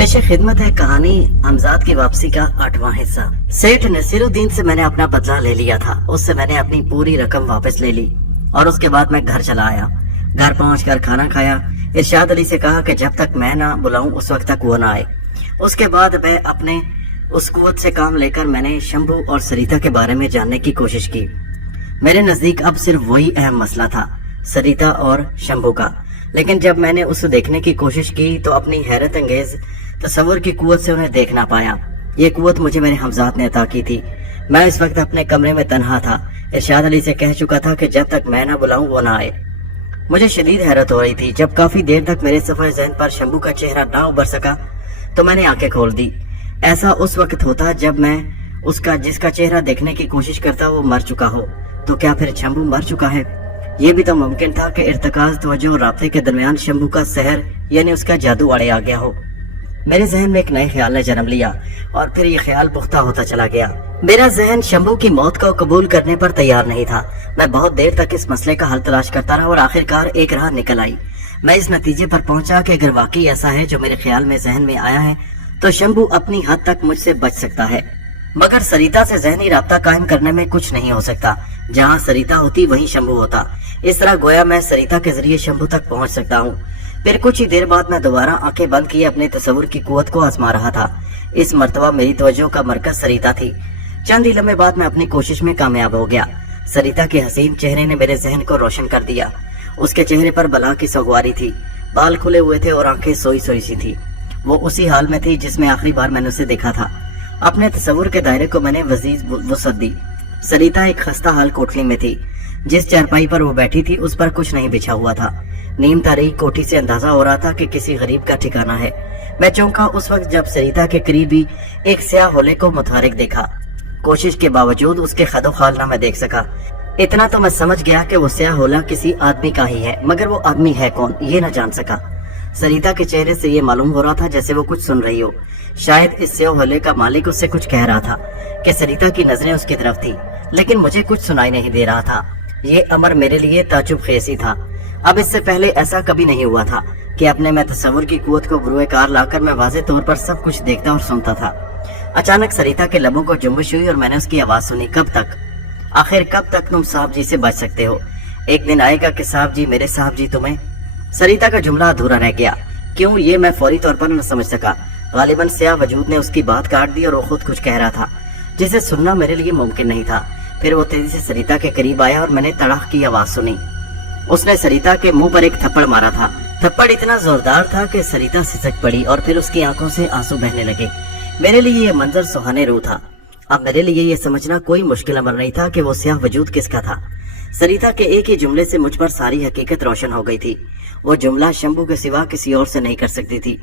पेश खिदमत है कहानी हमजाद की वापसी का 8वां हिस्सा। सेठ नसीरुद्दीन से मैंने अपना बदला ले लिया था। उससे मैंने अपनी पूरी रकम वापस ले ली और उसके बाद मैं घर चला आया। घर पहुंचकर खाना खाया। इरशाद अली से कहा कि जब तक मैं ना बुलाऊं उस वक्त तक वो ना आए। उसके बाद मैं अपने उस कुव्वत से काम लेकर मैंने शंभू और सरिता के बारे में जानने की कोशिश की। मेरे नजदीक अब सिर्फ वही अहम मसला था, सरिता और शंभू का। लेकिन जब मैंने उसे देखने की कोशिश की तो अपनी हैरत अंगेज तस्वर की कुव्वत से उन्हें देख ना पाया। ये कुव्वत मुझे मेरे हमजाद ने अता की थी। मैं इस वक्त अपने कमरे में तन्हा था। इरशाद अली से कह चुका था कि जब तक मैं ना बुलाऊं वो ना आए। मुझे शदीद हैरत हो रही थी। जब काफी देर तक मेरे सफर ज़हन पर शंभू का चेहरा ना उभर सका तो मैंने आंखें खोल दी। ऐसा उस वक्त होता जब मैं उसका जिसका चेहरा देखने की कोशिश करता वो मर चुका हो। तो क्या फिर शंभू मर चुका है? ये भी तो मुमकिन था कि इर्तिकाज तवज्जो और राब्ते के दरमियान शंभू का सहर यानी उसका जादू अड़े आ गया हो। मेरे जहन में एक नए ख्याल ने जन्म लिया और फिर ये ख्याल पुख्ता होता चला गया। मेरा जहन शंभू की मौत को कबूल करने पर तैयार नहीं था। मैं बहुत देर तक इस मसले का हल तलाश करता रहा और आखिरकार एक राह निकल आई। मैं इस नतीजे पर पहुंचा कि अगर वाकई ऐसा है जो मेरे ख्याल में जहन में आया है तो शंभू अपनी हद तक मुझसे बच सकता है, मगर सरिता से जहनी राब्ता कायम करने में कुछ नहीं हो सकता। जहाँ सरिता होती वहीं शंभू होता। इस तरह गोया मैं सरिता के जरिए शंभू तक पहुंच सकता हूँ। फिर कुछ ही देर बाद मैं दोबारा आंखें बंद किए अपने तस्वुर की कुव्वत को आजमा रहा था। इस मर्तबा मेरी तवज्जो का मरकज सरिता थी। चंद ही लम्हे बाद मैं अपनी कोशिश में कामयाब हो गया। सरिता के हसीन चेहरे ने मेरे जहन को रोशन कर दिया। उसके चेहरे पर बला की सगवारी थी। बाल खुले हुए थे और आंखें सोई सोई सी थी। वो उसी हाल में थी जिसमें आखिरी बार मैंने उसे देखा था। अपने तस्वुर के दायरे को मैंने वजीज वसअत दी। सरिता एक खस्ता हाल कोठरी में थी। जिस चारपाई पर वो बैठी थी उस पर कुछ नहीं बिछा हुआ था। नीम तारीख कोठी से अंदाजा हो रहा था कि किसी गरीब का ठिकाना है। मैं चौंका उस वक्त जब सरिता के करीब ही एक स्याह होले को मुतहरिक देखा। कोशिश के बावजूद उसके खदो खाल ना मैं देख सका। इतना तो मैं समझ गया कि वो स्याह होला किसी आदमी का ही है, मगर वो आदमी है कौन ये न जान सका। सरिता के चेहरे से ये मालूम हो रहा था जैसे वो कुछ सुन रही हो। शायद इस स्याह होले का मालिक उससे कुछ कह रहा था कि सरिता की नजरें उसकी तरफ थी, लेकिन मुझे कुछ सुनाई नहीं दे रहा था। ये अमर मेरे लिए ताजुब खेसी था। अब इससे पहले ऐसा कभी नहीं हुआ था कि अपने मैं तस्वुर की कुव्वत को बुरुए कार लाकर मैं वाज़े तौर पर सब कुछ देखता और सुनता था। अचानक सरिता के लबों को जुम्बिश हुई और मैंने उसकी आवाज सुनी, कब तक? आखिर कब तक तुम साहब जी से बच सकते हो? एक दिन आएगा कि साहब जी, मेरे साहब जी तुम्हें। सरिता का जुमला अधूरा रह गया। क्यों, ये मैं फौरी तौर पर न समझ सका। गालिबन स्याह वजूद ने उसकी बात काट दी और वो खुद कुछ कह रहा था जिसे सुनना मेरे लिए मुमकिन नहीं था। फिर वो तेजी से सरिता के करीब आया और मैंने तड़ाक की आवाज सुनी। उसने सरिता के मुंह पर एक थप्पड़ मारा था। थप्पड़ इतना जोरदार था कि सरिता सिसक पड़ी और फिर उसकी आंखों से आंसू बहने लगे। मेरे लिए यह मंजर सुहाने रूह था। अब मेरे लिए यह समझना कोई मुश्किल अमर नहीं था कि वो स्याह वजूद किसका था। सरिता के एक ही जुमले से मुझ पर सारी हकीकत रोशन हो गई थी। वो जुमला शंभू के सिवा किसी और से नहीं कर सकती थी।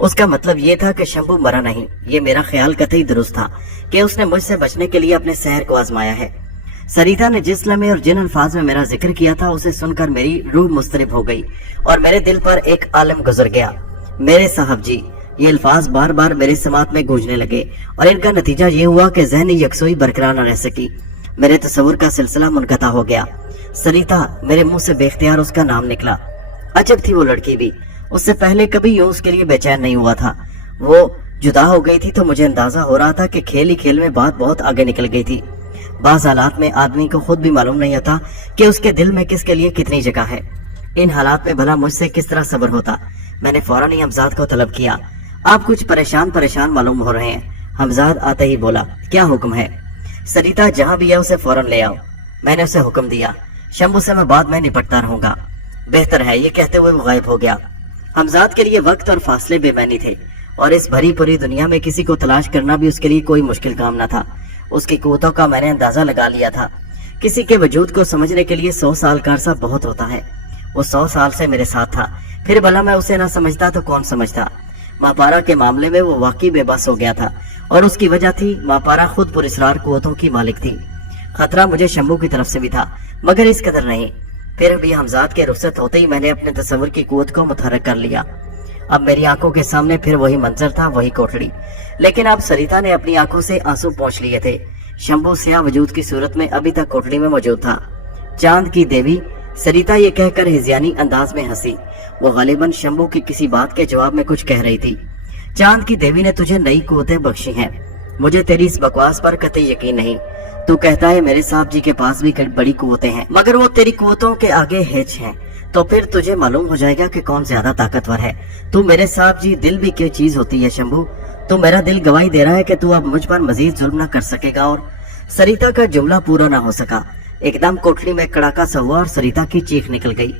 उसका मतलब ये था कि शंभू मरा नहीं। ये मेरा ख्याल कतई दुरुस्त था कि उसने मुझसे बचने के लिए अपने सहर को आजमाया है। सरिता ने जिस लम्हे और जिन अल्फाज में मेरा जिक्र किया था उसे सुनकर मेरी रूह मुस्तरिब हो गई और मेरे दिल पर एक आलम गुजर गया। मेरे साहब जी, ये अल्फाज बार बार मेरे समात में गूंजने लगे और इनका नतीजा ये हुआ कि ज़हनी यकसोई बरकरार न रह सकी। मेरे तस्वुर का सिलसिला मुनक़ता हो गया। सरिता, मेरे मुंह से बेख्तियार उसका नाम निकला। अजब थी वो लड़की भी। उससे पहले कभी यूं उसके लिए बेचैन नहीं हुआ था। वो जुदा हो गई थी तो मुझे अंदाजा हो रहा था कि खेल ही खेल में बात बहुत आगे निकल गई थी। बाज़ हालात में आदमी को खुद भी मालूम नहीं होता कि उसके दिल में किसके लिए कितनी जगह है। इन हालात में भला मुझसे किस तरह सब्र होता। मैंने फौरन ही हमजाद को तलब किया। आप कुछ परेशान मालूम हो रहे हैं। हमजाद आते ही बोला, क्या हुक्म है? सरिता जहाँ भी है उसे फौरन ले आओ। मैंने उसे हुक्म दिया। शंभू से मैं बाद में निपटता रहूंगा। बेहतर है, ये कहते हुए वो गायब हो गया। हमजाद के लिए वक्त और फासले बेमानी थे और इस भरी पूरी दुनिया में किसी को तलाश करना भी उसके लिए कोई मुश्किल काम न था। उसकी कुव्वतों का मैंने अंदाजा लगा लिया था। किसी के वजूद को समझने के लिए 100 साल का अरसा बहुत होता है। वो 100 साल से मेरे साथ था। फिर भला मैं उसे ना समझता तो कौन समझता। मापारा के मामले में वो वाकई बेबस हो गया था और उसकी वजह थी मापारा खुद पुरस्रार कुव्वतों की मालिक थी। खतरा मुझे शंभू की तरफ से भी था, मगर इस कदर नहीं। फिर भी हमजाद के रुखसत होते ही मैंने अपने तस्वुर की कुव्वत को मुतहर्रिक कर लिया। अब मेरी आंखों के सामने फिर वही मंजर था, वही कोठड़ी, लेकिन अब सरिता ने अपनी आंखों से आंसू पोंछ लिए थे। शंभू स्याह वजूद की सूरत में अभी तक कोठड़ी में मौजूद था। चांद की देवी सरिता ये कहकर हिज़यानी अंदाज में हंसी। वो गालिबन शंभू की किसी बात के जवाब में कुछ कह रही थी। चांद की देवी ने तुझे नई कुव्वतें बख्शी हैं। मुझे तेरी इस बकवास पर कतई यकीन नहीं। तू कहता है मेरे साहब जी के पास भी कई बड़ी कुव्वतें हैं, मगर वो तेरी कुव्वतों के आगे हिच हैं। तो फिर तुझे मालूम हो जाएगा कि कौन ज्यादा ताकतवर है। तू मेरे साहब जी, दिल भी क्या चीज होती है शंभू। तो मेरा दिल गवाही दे रहा है कि तू अब मुझ पर मजीद जुल्म न कर सकेगा। और सरिता का जुमला पूरा न हो सका। एकदम कोठरी में कड़ाका सा हुआ और सरिता की चीख निकल गई।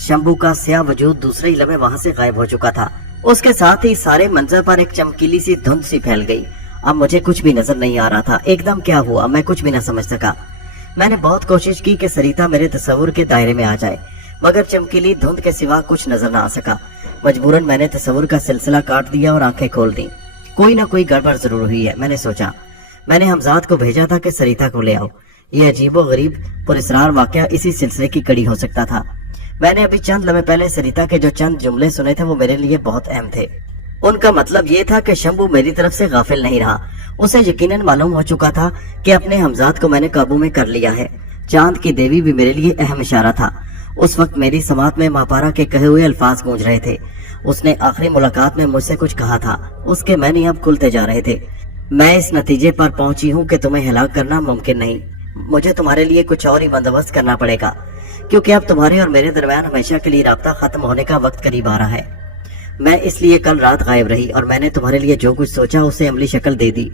शंभू का स्या वजूद दूसरे ही लम्हे वहां से गायब हो चुका था। उसके साथ ही सारे मंजर पर एक चमकीली सी धुंध सी फैल गई। अब मुझे कुछ भी नजर नहीं आ रहा था। एकदम क्या हुआ मैं कुछ भी न समझ सका। मैंने बहुत कोशिश की कि सरिता मेरे तस्वुर के दायरे में आ जाए, मगर चमकीली धुंध के सिवा कुछ नजर न आ सका। मजबूरन मैंने तस्वुर का सिलसिला काट दिया और आंखें खोल दी। कोई ना कोई गड़बड़ जरूर हुई है, मैंने सोचा। मैंने हमजाद को भेजा था कि सरिता को ले आओ। ये अजीबो गरीब पुरस्रार वाकया इसी सिलसिले की कड़ी हो सकता था। मैंने अभी चंद लम्हे पहले सरिता के जो चंद जुमले सुने थे वो मेरे लिए बहुत अहम थे। उनका मतलब ये था कि शंभू मेरी तरफ से गाफिल नहीं रहा। उसे यकीनन मालूम हो चुका था कि अपने हमजाद को मैंने काबू में कर लिया है। चांद की देवी भी मेरे लिए अहम इशारा था। उस वक्त मेरी समात में मापारा के कहे हुए अल्फाज गूंज रहे थे। उसने आखिरी मुलाकात में मुझसे कुछ कहा था, उसके मैंने अब खुलते जा रहे थे। मैं इस नतीजे पर पहुंची हूँ कि तुम्हें हिलाक करना मुमकिन नहीं। मुझे तुम्हारे लिए कुछ और ही बंदोबस्त करना पड़ेगा, क्योंकि अब तुम्हारे और मेरे दरमियान हमेशा के लिए राब्ता खत्म होने का वक्त करीब आ रहा है। मैं इसलिए कल रात गायब रही और मैंने तुम्हारे लिए जो कुछ सोचा उसे अमली शक्ल दे दी।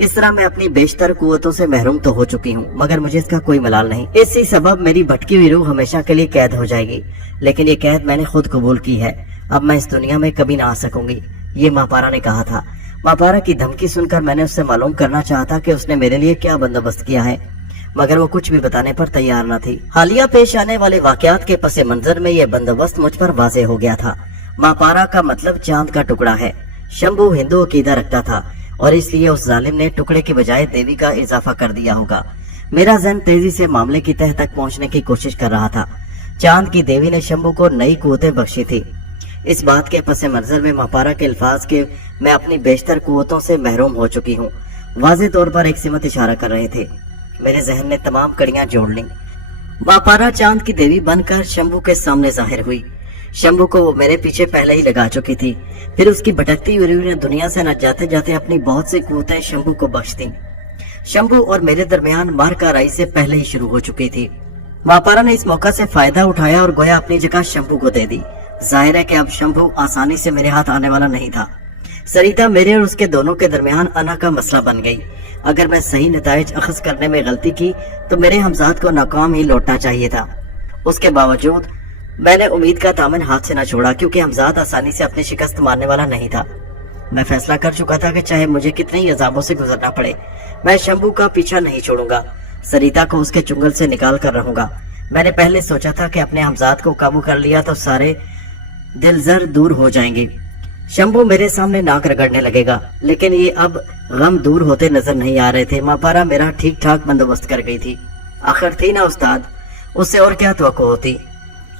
इस तरह मैं अपनी बेशतर कुव्वतों से महरूम तो हो चुकी हूँ, मगर मुझे इसका कोई मलाल नहीं। इसी सबब मेरी भटकी हुई रूह हमेशा के लिए कैद हो जाएगी। लेकिन ये कैद मैंने खुद कबूल की है। अब मैं इस दुनिया में कभी ना आ सकूंगी, ये मापारा ने कहा था। मापारा की धमकी सुनकर मैंने उससे मालूम करना चाहा था कि उसने मेरे लिए क्या बंदोबस्त किया है, मगर वो कुछ भी बताने पर तैयार न थी। हालिया पेश आने वाले वाकयात के पस मंजर में यह बंदोबस्त मुझ पर वाज़ेह हो गया था। मापारा का मतलब चांद का टुकड़ा है। शंभू हिंदू अकीदा रखता था और इसलिए उस जालिम ने टुकड़े के बजाय देवी का इजाफा कर दिया होगा। मेरा जहन तेजी से मामले की तह तक पहुंचने की कोशिश कर रहा था। चांद की देवी ने शंभू को नई कुव्वतें बख्शी थी। इस बात के पस मंजर में मापारा के अल्फाज के मैं अपनी बेशतर कुव्वतों से महरूम हो चुकी हूँ वाज़ेह तौर पर एक सिमत इशारा कर रहे थे। मेरे जहन ने तमाम कड़ियां जोड़ ली। मापारा चांद की देवी बनकर शंभू के सामने जाहिर हुई। शंभू को वो मेरे पीछे पहले ही लगा चुकी थी। फिर उसकी भटकती हुई रूह ने दुनिया से न जाते जाते अपनी बहुत सी कुव्वतें शंभू को बख्श दी। शंभू और मेरे दरमियान मार काराई से पहले ही शुरू हो चुकी थी। मापारा ने इस मौका से फायदा उठाया और गोया अपनी जगह शंभू को दे दी। जाहिर है कि अब शंभू आसानी से मेरे हाथ आने वाला नहीं था। सरिता मेरे और उसके दोनों के दरमियान अना का मसला बन गई। अगर मैं सही नताइज अखज़ करने में गलती की तो मेरे हमजाद को नाकाम ही लौटना चाहिए था। उसके बावजूद मैंने उम्मीद का दामन हाथ से न छोड़ा, क्योंकि हमजाद आसानी से अपनी शिकस्त मारने वाला नहीं था। मैं फैसला कर चुका था कि चाहे मुझे कितने ही अजाबों से गुजरना पड़े, मैं शंभू का पीछा नहीं छोड़ूंगा। सरिता को उसके चुंगल से निकाल कर रहूंगा। मैंने पहले सोचा था कि अपने हमजाद को काबू कर लिया तो सारे दिलजर दूर हो जाएंगे, शंभू मेरे सामने नाक रगड़ने लगेगा, लेकिन ये अब गम दूर होते नजर नहीं आ रहे थे। मापारा मेरा ठीक ठाक बंदोबस्त कर गई थी। आखिर थी ना उस्ताद, उससे और क्या तवक्को होती।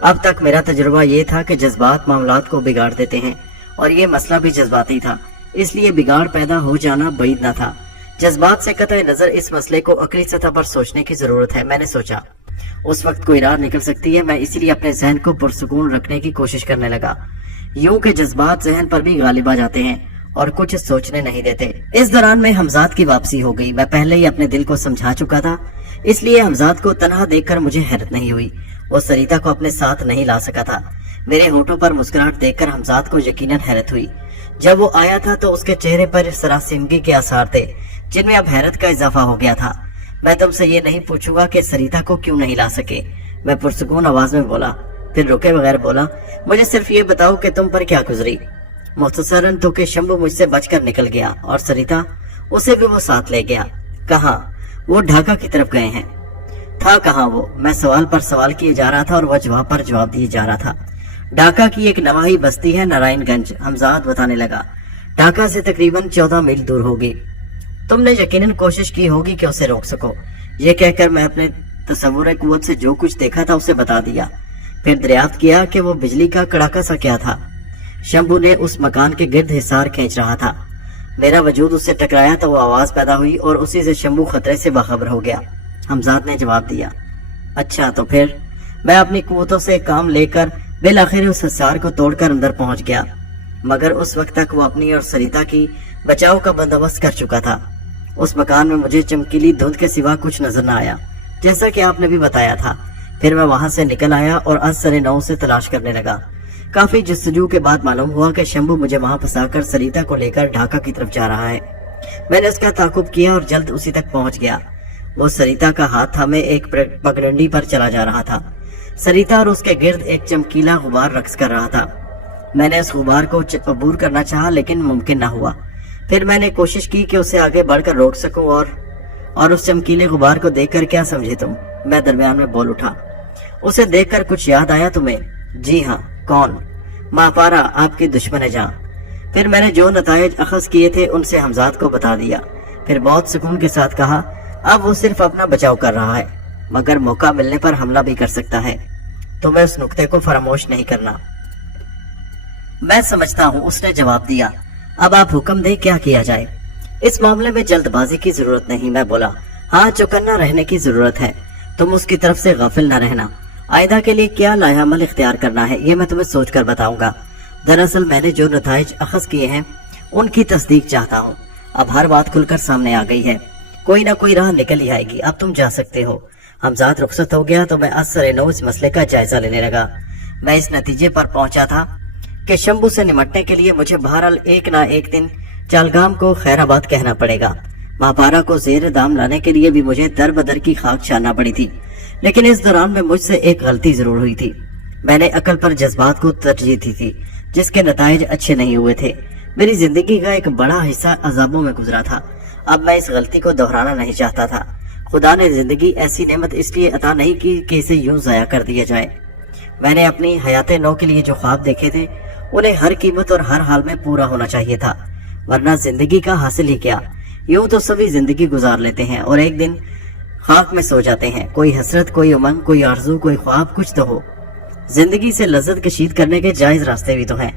अब तक मेरा तजुर्बा ये था कि जज्बात मामलात को बिगाड़ देते हैं, और ये मसला भी जज्बाती था, इसलिए बिगाड़ पैदा हो जाना बैद न था। जज्बात से कतई नजर इस मसले को अकली सतह पर सोचने की जरूरत है। मैंने सोचा उस वक्त कोई राह निकल सकती है। मैं इसीलिए अपने जहन को पुरसुकून रखने की कोशिश करने लगा। यूं के जज्बात जहन पर भी गालिब आ जाते हैं और कुछ सोचने नहीं देते। इस दौरान में हमजाद की वापसी हो गई। मैं पहले ही अपने दिल को समझा चुका था, इसलिए हमजाद को तन्हा देखकर मुझे हैरत नहीं हुई। वो सरिता को अपने साथ नहीं ला सका था। मेरे होठों पर मुस्कुराहट देखकर हमजाद को यकीनन हैरत हुई। जब वो आया था तो उसके चेहरे पर सरासिमगी के आसार थे, जिनमें अब हैरत का इजाफा हो गया था। मैं तुमसे ये नहीं पूछूंगा कि सरिता को क्यों नहीं ला सके, मैं पुरसुकून आवाज में बोला। फिर रुके बगैर बोला, मुझे सिर्फ ये बताओ कि तुम पर क्या गुजरी। मुख्तसरन तो कि शंभू मुझसे बचकर निकल गया और सरिता, उसे भी वो साथ ले गया। कहाँ? वो ढाका की तरफ गए हैं। था कहाँ वो? मैं सवाल पर सवाल किए जा रहा था और वह जवाब पर जवाब दिए जा रहा था। ढाका की एक नवाही बस्ती है नारायणगंज, हमजाद बताने लगा। ढाका से तकरीबन 14 मील दूर होगी। तुमने यकीनन कोशिश की होगी कि उसे रोक सको। ये कहकर मैं अपने तसव्वुर कुव्वत से जो कुछ देखा था उसे बता दिया। फिर दरियाफ्त किया कि वो बिजली का कड़ाका सा क्या था। शंभू ने उस मकान के गिर्द हिसार खींच रहा था। मेरा वजूद उससे टकराया तो वो आवाज पैदा हुई और उसी से शंभू खतरे से बाखबर हो गया। हमजाद ने जवाब दिया, अच्छा तो फिर? मैं अपनी कुव्वतों से काम लेकर बिल आखिर उस हिसार को तोड़कर अंदर पहुंच गया। मगर उस वक्त तक वो अपनी और सरिता की बचाव का बंदोबस्त कर चुका था। उस मकान में मुझे चमकीली धुंध के सिवा कुछ नजर न आया, जैसा कि आपने भी बताया था। फिर मैं वहां से निकल आया और असरे नौ से तलाश करने लगा। काफी जस्तजू के बाद मालूम हुआ कि शंभू मुझे वहां फंसाकर सरिता को लेकर ढाका की तरफ जा रहा है। मैंने उसका ताकुब किया और जल्द उसी तक पहुंच गया। वो सरिता का हाथ थामे एक पगडंडी पर चला जा रहा था। सरिता और उसके गिर्द एक चमकीला गुबार रक्स कर रहा था। मैंने उस गुबार को अबूर करना चाहा, लेकिन मुमकिन न हुआ। फिर मैंने कोशिश की कि उसे आगे बढ़कर रोक सकूं और उस चमकीले गुबार को देखकर क्या समझे तुम? मैं दरमियान में बोल उठा। उसे देखकर कुछ याद आया तुम्हें? जी हाँ। कौन? मापारा, आपकी दुश्मन है जहाँ। फिर मैंने जो नतायज अखज किए थे उनसे हमजाद को बता दिया। फिर बहुत सुकून के साथ कहा, अब वो सिर्फ अपना बचाव कर रहा है, मगर मौका मिलने पर हमला भी कर सकता है। तुम्हें उस नुक्ते को फरामोश नहीं करना। मैं समझता हूँ, उसने जवाब दिया। अब आप हुक्म दें, क्या किया जाए? इस मामले में जल्दबाजी की जरूरत नहीं, मैं बोला। हाँ, चौकन्ना रहने की जरूरत है। तुम उसकी तरफ से गाफिल न रहना। आइंदा के लिए क्या लायामल इख्तियार करना है, ये मैं तुम्हें सोच कर बताऊंगा। दरअसल मैंने जो नताइज अखज किए हैं उनकी तस्दीक चाहता हूँ। अब हर बात खुलकर सामने आ गई है, कोई ना कोई राह निकल ही आएगी। अब तुम जा सकते हो। हमजाद रुखसत हो गया तो मैं असरे नौ इस मसले का जायजा लेने लगा। मैं इस नतीजे पर पहुंचा था कि शंभू से निमटने के लिए मुझे बहरहाल एक ना एक दिन चालगाम को खैराबाद कहना पड़ेगा। मापारा को जेर दाम लाने के लिए भी मुझे दर बदर की खाक छानना पड़ी थी। लेकिन इस दौरान में मुझसे एक गलती जरूर हुई थी। मैंने अकल पर जज्बात को तरजीह दी थी, जिसके नताइज अच्छे नहीं हुए थे। मेरी जिंदगी का एक बड़ा हिस्सा अजाबों में गुजरा था। अब मैं इस गलती को दोहराना नहीं चाहता था। खुदा ने जिंदगी ऐसी नेमत इसलिए अता नहीं की कि इसे यूं जाया कर दिया जाए। मैंने अपनी हयात नौ के लिए जो ख्वाब देखे थे उन्हें हर कीमत और हर हाल में पूरा होना चाहिए था, वरना जिंदगी का हासिल ही क्या। यूं तो सभी जिंदगी गुजार लेते हैं और एक दिन खाक में सो जाते हैं। कोई हसरत, कोई उमंग, कोई आरजू, कोई ख्वाब, कुछ तो हो। जिंदगी से लज्जत कशीद करने के जायज रास्ते भी तो हैं।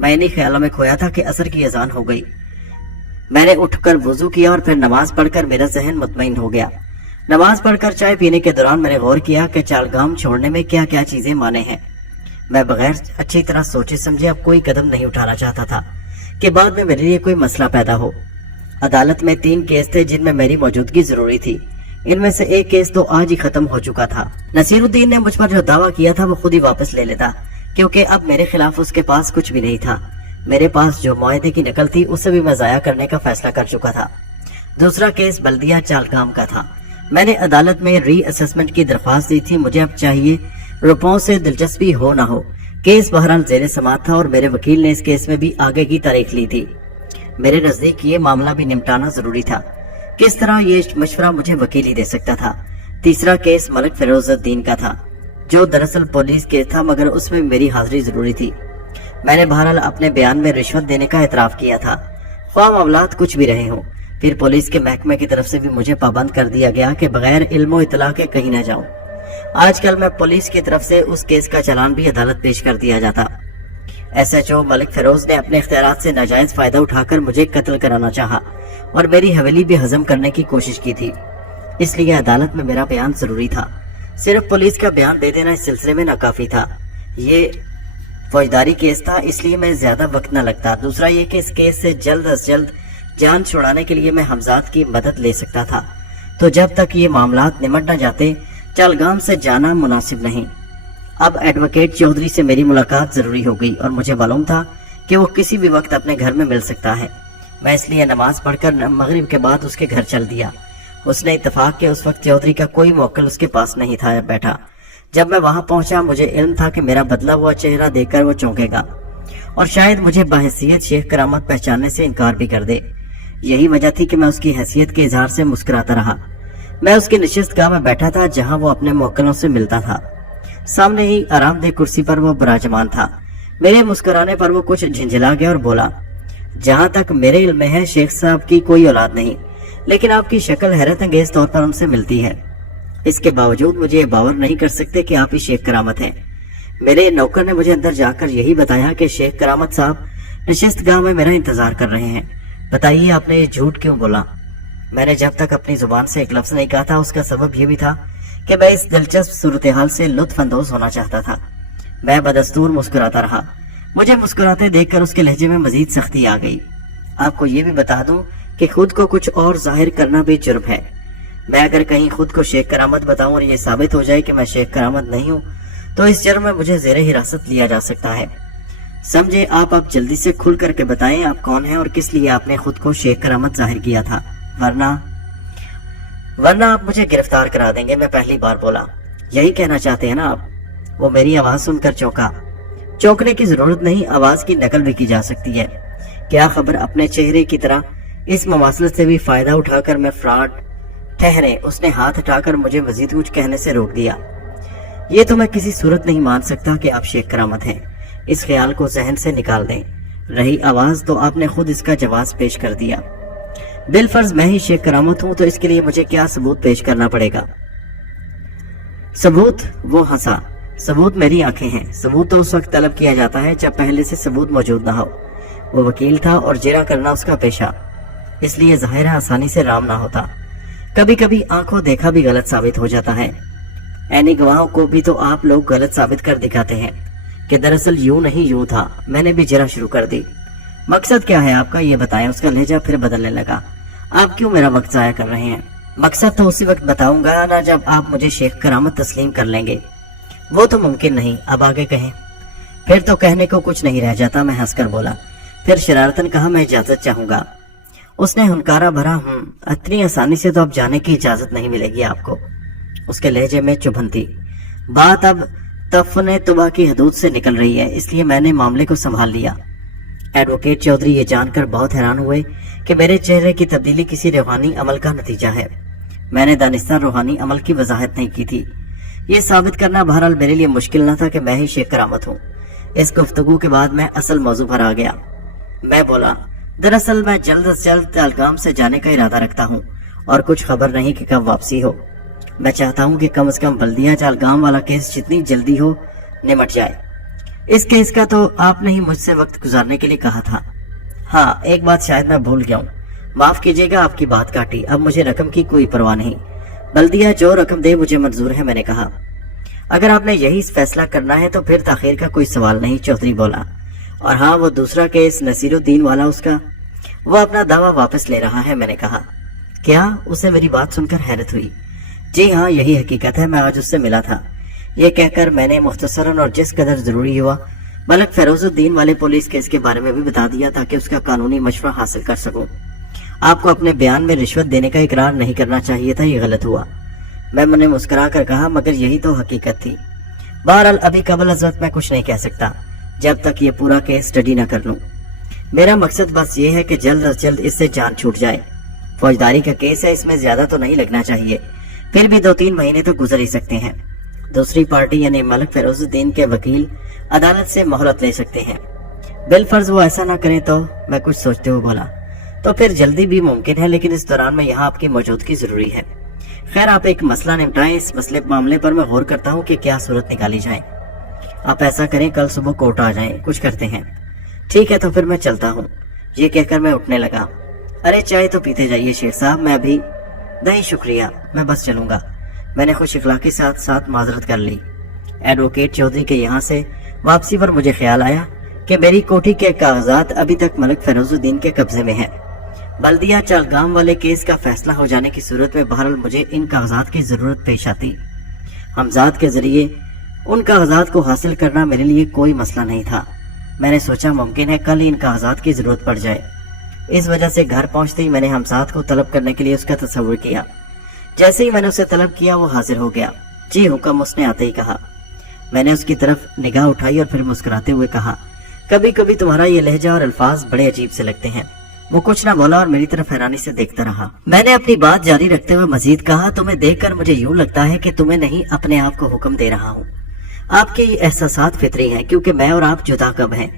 मैं इन्हीं ख्यालों में खोया था कि असर की अजान हो गई। मैंने उठकर वुजू किया और फिर नमाज पढ़कर मेरा जहन मुतमईन हो गया। नमाज पढ़कर चाय पीने के दौरान मैंने गौर किया कि चालगाम छोड़ने में क्या क्या चीजें माने हैं। मैं बगैर अच्छी तरह सोचे समझे अब कोई कदम नहीं उठाना चाहता था कि बाद में मेरे लिए कोई मसला पैदा हो। अदालत में 3 केस थे जिनमें मेरी मौजूदगी जरूरी थी। इनमें से एक केस तो आज ही खत्म हो चुका था। नसीरुद्दीन ने मुझ पर जो दावा किया था वो खुद ही वापस ले लेता, क्योंकि अब मेरे खिलाफ उसके पास कुछ भी नहीं था। मेरे पास जो मुआहदे की नकल थी उसे भी मैं जाया करने का फैसला कर चुका था। दूसरा केस बल्दिया चालगाम का था। मैंने अदालत में री असेसमेंट की दरख्वास्त दी थी। मुझे अब चाहिए रुपयों से दिलचस्पी हो ना हो। केस बहरहाल जेर समात था और मेरे वकील ने इस केस में भी आगे की तारीख ली थी। मेरे नजदीक ये मामला भी निपटाना जरूरी था। किस तरह ये मशवरा मुझे वकील ही दे सकता था। तीसरा केस मलिक फिरोजुद्दीन का था, जो दरअसल पुलिस केस था, मगर उसमें मेरी हाजिरी जरूरी थी। मैंने बहरहाल अपने बयान में रिश्वत देने का एतराफ किया था, ख्वाह मामलात कुछ भी रहे हों। फिर पुलिस के महकमे की तरफ से भी मुझे पाबंद कर दिया गया कि बगैर इल्मो इतला के कहीं न जाऊं। आजकल मैं पुलिस की तरफ से उस केस का चालान भी अदालत पेश कर दिया जाता। SHO मलिक फिरोज ने अपने इख्तियारात से नाजायज फायदा उठाकर मुझे कत्ल कराना चाहा और मेरी हवेली भी हजम करने की कोशिश की थी। इसलिए अदालत में मेरा बयान जरूरी था। सिर्फ पुलिस का बयान दे देना इस सिलसिले में नाकाफी था। ये फौजदारी केस था, इसलिए मैं ज्यादा वक्त न लगता। दूसरा ये कि इस केस से जल्द अज जल्द जान छुड़ाने के लिए मैं हमजाद की मदद ले सकता था। तो जब तक ये मामलात निमट न जाते, चालगाम से जाना मुनासिब नहीं। अब एडवोकेट चौधरी से मेरी मुलाकात जरूरी हो गई और मुझे मालूम था कि वो किसी भी वक्त अपने घर में मिल सकता है। मैं इसलिए नमाज पढ़कर मगरिब के बाद उसके घर चल दिया। उसने इत्तफाक के उस वक्त चौधरी का कोई मौकल उसके पास नहीं था बैठा। जब मैं वहां पहुंचा, मुझे इल्म था कि मेरा बदला हुआ चेहरा देखकर वो चौंकेगा और शायद मुझे बहैसियत शेख करामत पहचानने से इनकार भी कर दे। यही वजह थी कि मैं उसकी हैसियत के इजहार से मुस्कुराता रहा। मैं उसकी नशिस्तगाह में बैठा था जहां वो अपने मौकलों से मिलता था। सामने ही आरामदेह कुर्सी पर वो विराजमान था। मेरे मुस्कुराने पर वो कुछ झिंझला गया और बोला, जहां तक मेरे इल्म में है शेख साहब की कोई औलाद नहीं, लेकिन आपकी शक्ल हैरत अंगेज तौर पर उनसे मिलती है। इसके बावजूद मुझे बावर नहीं कर सकते कि आप ही शेख करामत हैं। मेरे नौकर ने मुझे अंदर जाकर यही बताया कि शेख करामत साहब नशिस्तगाह में मेरा इंतजार कर रहे हैं। बताइए आपने ये झूठ क्यों बोला? मैंने जब तक अपनी जुबान से एक लफ्ज नहीं कहा था, उसका सबब यह भी था कि मैं इस दिलचस्प सूरत हाल से लुत्फ अंदोज होना चाहता था। मैं बदस्तूर मुस्कुराता रहा। मुझे मुस्कुराते देखकर उसके लहजे में मजीद सख्ती आ गई। आपको ये भी बता दूं कि खुद को कुछ और जाहिर करना भी जुर्म है। मैं अगर कहीं खुद को शेख करामत बताऊं और ये साबित हो जाए कि मैं शेख करामत नहीं हूं, तो इस जुर्म में मुझे जेर हिरासत लिया जा सकता है। समझे आप अब जल्दी से खुल करके बताएं आप कौन हैं और किस लिए आपने खुद को शेख करामत जाहिर किया था, वरना आप मुझे गिरफ्तार करा देंगे। मैं पहली बार बोला। यही कहना चाहते हैं ना आप? वो मेरी आवाज सुनकर चौंका। चौंकने की जरूरत नहीं, आवाज की नकल भी की जा सकती है। क्या खबर अपने चेहरे की तरह इस मवासलत से भी फायदा उठाकर मैं फ्रॉड ठहरे। उसने हाथ हटाकर मुझे मजीद कुछ कहने से रोक दिया। ये तो मैं किसी सूरत नहीं मान सकता कि आप शेख करामत हैं। इस ख्याल को जहन से निकाल दें। रही आवाज तो आपने खुद इसका जवाब पेश कर दिया। बिलफर्ज मैं ही शेख करामत हूं तो इसके लिए मुझे क्या सबूत पेश करना पड़ेगा? सबूत? वो हंसा। सबूत मेरी आंखें हैं। सबूत तो उस वक्त तलब किया जाता है जब पहले से सबूत मौजूद ना हो। वो वकील था और जिरा करना उसका पेशा, इसलिए जाहिर है आसानी से राम ना होता। कभी कभी आंखों देखा भी गलत साबित हो जाता है। ऐनी गवाहों को भी तो आप लोग गलत साबित कर दिखाते हैं कि दरअसल यूं नहीं यूं था। मैंने भी जिरा शुरू कर दी। मकसद क्या है आपका, ये बताएं। उसका लहजा फिर बदलने लगा। आप क्यों मेरा वक्त जाया कर रहे हैं? मकसद तो उसी वक्त बताऊंगा ना जब आप मुझे शेख करामत तस्लीम कर लेंगे। वो तो मुमकिन नहीं। अब आगे कहें। फिर तो कहने को कुछ नहीं रह जाता। मैं हंसकर बोला। फिर शरारतन कहा, मैं इजाजत चाहूंगा। उसने हुनकारा भरा। इतनी आसानी से तो अब जाने की इजाजत नहीं मिलेगी आपको। उसके लहजे में चुभन थी। बात अब तफने तुबा की हदूद से निकल रही है, इसलिए मैंने मामले को संभाल लिया। एडवोकेट चौधरी ये जानकर बहुत हैरान हुए कि मेरे चेहरे की तब्दीली किसी रूहानी अमल का नतीजा है। मैंने दानिस्तान रूहानी अमल की वजाहत नहीं की थी। ये साबित करना बहरहाल मेरे लिए मुश्किल न था कि मैं ही शेख करामत हूँ। इस गुफ्तगू के बाद मैं असल मौजू पर आ गया। मैं बोला, दरअसल मैं जल्द से जल्द तलगाम से जाने का इरादा रखता हूँ और कुछ खबर नहीं कि कब वापसी हो। मैं चाहता हूँ कि कम से कम बल्दिया चालगाम वाला केस जितनी जल्दी हो निमट जाए। इस केस का तो आपने ही मुझसे वक्त गुजारने के लिए कहा था। हाँ, एक बात शायद मैं भूल गया हूँ। माफ कीजिएगा, आपकी बात काटी। अब मुझे रकम की कोई परवाह नहीं। बल्दिया जो रकम दे मुझे मंजूर है, मैंने कहा। अगर आपने यही फैसला करना है तो फिर ताखीर का कोई सवाल नहीं, चौधरी बोला। और हाँ, वो दूसरा केस नसीरुद्दीन वाला, उसका वो अपना दावा वापस ले रहा है, मैंने कहा। क्या? उसे मेरी बात सुनकर हैरत हुई। जी हाँ, यही हकीकत है। मैं आज उससे मिला था। ये कहकर मैंने मुख्तसरन और जिस कदर जरूरी हुआ मलक फैरोजुद्दीन वाले पुलिस केस के बारे में भी बता दिया ताकि उसका कानूनी मशवरा हासिल कर सकूं। आपको अपने बयान में रिश्वत देने का इकरार नहीं करना चाहिए था, ये गलत हुआ। मैंने मुस्कुरा कर कहा, मगर यही तो हकीकत थी। बहरहाल अभी कबल हज़रत मैं कुछ नहीं कह सकता जब तक ये पूरा केस स्टडी न कर लूं। मेरा मकसद बस ये है कि जल्द अज जल्द इससे जान छूट जाए। फौजदारी का केस है, इसमें ज्यादा तो नहीं लगना चाहिए। फिर भी 2-3 महीने तो गुजर ही सकते हैं। दूसरी पार्टी यानी मलक फैरोजुद्दीन के वकील अदालत से मोहलत ले सकते हैं। बिलफर्ज वो ऐसा ना करें तो, मैं कुछ सोचते हुए बोला। तो फिर जल्दी भी मुमकिन है, लेकिन इस दौरान में यहाँ आपकी मौजूदगी जरूरी है। खैर, आप एक मसला निपटाएं। इस मामले पर मैं गौर करता हूँ कि क्या सूरत निकाली जाए। आप ऐसा करें, कल सुबह कोर्ट आ जाएं, कुछ करते हैं। ठीक है, तो फिर मैं चलता हूँ। ये कहकर मैं उठने लगा। अरे चाय तो पीते जाइए शेख साहब, मैं अभी नहीं शुक्रिया, मैं बस चलूंगा। मैंने खुश इखलाकी साथ साथ माजरत कर ली। एडवोकेट चौधरी के यहाँ से वापसी पर मुझे ख्याल आया कि मेरी कोठी के कागजात अभी तक मलक फैरोजुद्दीन के कब्जे में हैं। बल्दिया चालगाम वाले केस का फैसला हो जाने की सूरत में बहरहाल मुझे इन कागजात की जरूरत पेश आती। हमजाद के जरिए उन कागजात को हासिल करना मेरे लिए कोई मसला नहीं था। मैंने सोचा मुमकिन है कल इन कागजात की जरूरत पड़ जाए। इस वजह से घर पहुंचते ही मैंने हमजाद को तलब करने के लिए उसका तस्वुर किया। जैसे ही मैंने उसे तलब किया वो हाजिर हो गया। जी हुक्म, उसने आते ही कहा। मैंने उसकी तरफ निगाह उठाई और फिर मुस्कुराते हुए कहा, कभी कभी तुम्हारा ये लहजा और अल्फाज बड़े अजीब से लगते हैं। वो कुछ ना बोला और मेरी तरफ हैरानी से देखता रहा। मैंने अपनी बात जारी रखते हुए मजीद कहा, तुम्हें देखकर मुझे यूं लगता है कि तुम्हें नहीं अपने आप को हुक्म दे रहा हूँ। आपके ये एहसासात फितरी हैं, क्योंकि मैं और आप जुदा कब हैं।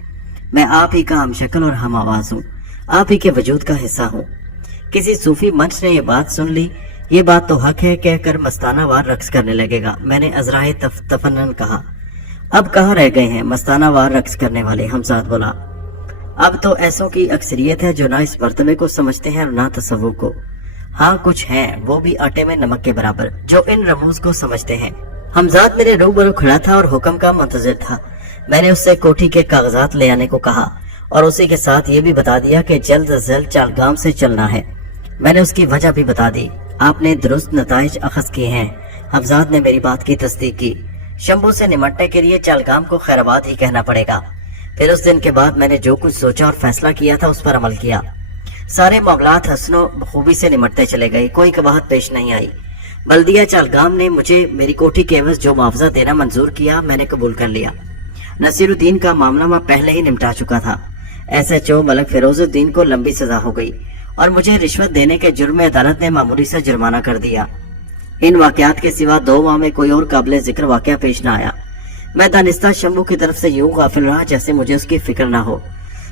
मैं आप ही का हम शक्ल और हम आवाज हूँ, आप ही के वजूद का हिस्सा हूँ। किसी सूफी मंच ने ये बात सुन ली। ये बात तो हक है कहकर मस्ताना वार रक्स करने लगेगा। मैंने अजराए तफन्नन कहा, अब कहाँ रह गए हैं मस्ताना वार रक्स करने वाले? हमजाद बोला, अब तो ऐसों की अक्सरियत है जो ना इस मर्तबे को समझते हैं और ना तसव्वुफ को। हाँ, कुछ हैं, वो भी आटे में नमक के बराबर, जो इन रमूज को समझते हैं। हमजाद मेरे रूबरू खड़ा था और हुक्म का मुंतजिर था। मैंने उससे कोठी के कागजात ले आने को कहा और उसी के साथ ये भी बता दिया कि जल्द अज जल्द चालगाम से चलना है। मैंने उसकी वजह भी बता दी। आपने दुरुस्त नताइज अखज़ किए हैं। हमजाद ने मेरी बात की तस्दीक की। शंभू से निमटने के लिए चालगाम को खैराबाद ही कहना पड़ेगा। फिर उस दिन के बाद मैंने जो कुछ सोचा और फैसला किया था उस पर अमल किया। सारे मामलात हसनो बखूबी से निमटते चले गए। कोई कबाहत पेश नहीं आई। बल्दिया चालगाम ने मुझे मेरी कोठी के एवज जो मुआवजा देना मंजूर किया, मैंने कबूल कर लिया। नसीरुद्दीन का मामला मैं पहले ही निपटा चुका था। SHO मलक फिरोजुद्दीन को लंबी सजा हो गई और मुझे रिश्वत देने के जुर्म में अदालत ने मामूली सा जुर्माना कर दिया। इन वाकयात के सिवा 2 माह में कोई और काबिल जिक्र वाकया पेश न आया। मैं दानिस्ता शंभू की तरफ से यूं गाफिल रहा जैसे मुझे उसकी फिक्र न हो।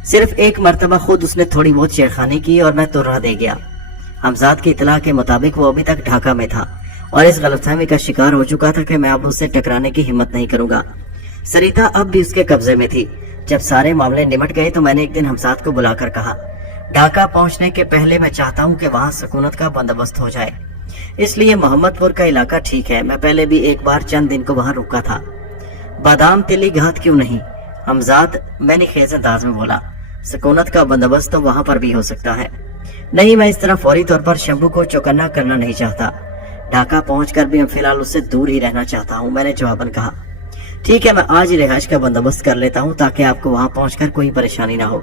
सिर्फ एक मर्तबा खुद उसने थोड़ी बहुत छेड़खानी की और मैं तुर्रा दे गया। हमजाद की इतला के मुताबिक वो अभी तक ढाका में था और इस गलतफहमी का शिकार हो चुका था कि मैं अब उससे टकराने की हिम्मत नहीं करूंगा। सरिता अब भी उसके कब्जे में थी। जब सारे मामले निमट गए तो मैंने एक दिन हमजाद को बुलाकर कहा, ढाका पहुंचने के पहले मैं चाहता हूं कि वहां सुकूनत का बंदोबस्त हो जाए। इसलिए मोहम्मदपुर का इलाका ठीक है। मैं पहले भी एक बार चंद दिन को वहां रुका था। बादाम तिली घात क्यों नहीं? हमजाद मैंने खेज अंदाज में बोला, सुकूनत का बंदोबस्त तो वहां पर भी हो सकता है। नहीं, मैं इस तरह फौरी तौर पर शंभू को चौकन्ना करना नहीं चाहता। ढाका पहुंचकर भी मैं फिलहाल उससे दूर ही रहना चाहता हूं। मैंने जवाबन कहा, ठीक है, मैं आज ही रिहाइश का बंदोबस्त कर लेता हूं ताकि आपको वहां पहुंचकर कोई परेशानी ना हो।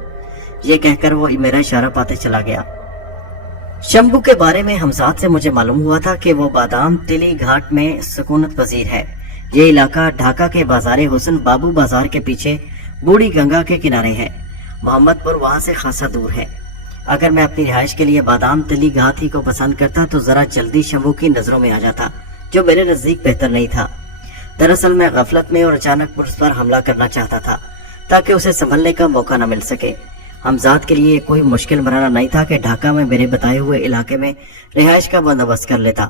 ये कहकर वो मेरा इशारा पाते चला गया। शंभू के बारे में हमजाद से मुझे मालूम हुआ था कि वो बादाम तिली घाट में सुकूनत पजीर है। ये इलाका ढाका के बाजारे हुसन बाबू बाजार के पीछे बूढ़ी गंगा के किनारे है। मोहम्मदपुर वहां से खासा दूर है। अगर मैं अपनी रिहाइश के लिए बादाम तिली घाट ही को पसंद करता तो जरा जल्दी शंभू की नजरों में आ जाता, जो मेरे नजदीक बेहतर नहीं था। दरअसल मैं गफलत में और अचानक उस पर हमला करना चाहता था ताकि उसे संभलने का मौका न मिल सके। हमजाद के लिए कोई मुश्किल बनाना नहीं था कि ढाका में मेरे बताए हुए इलाके में रिहाइश का बंदोबस्त कर लेता।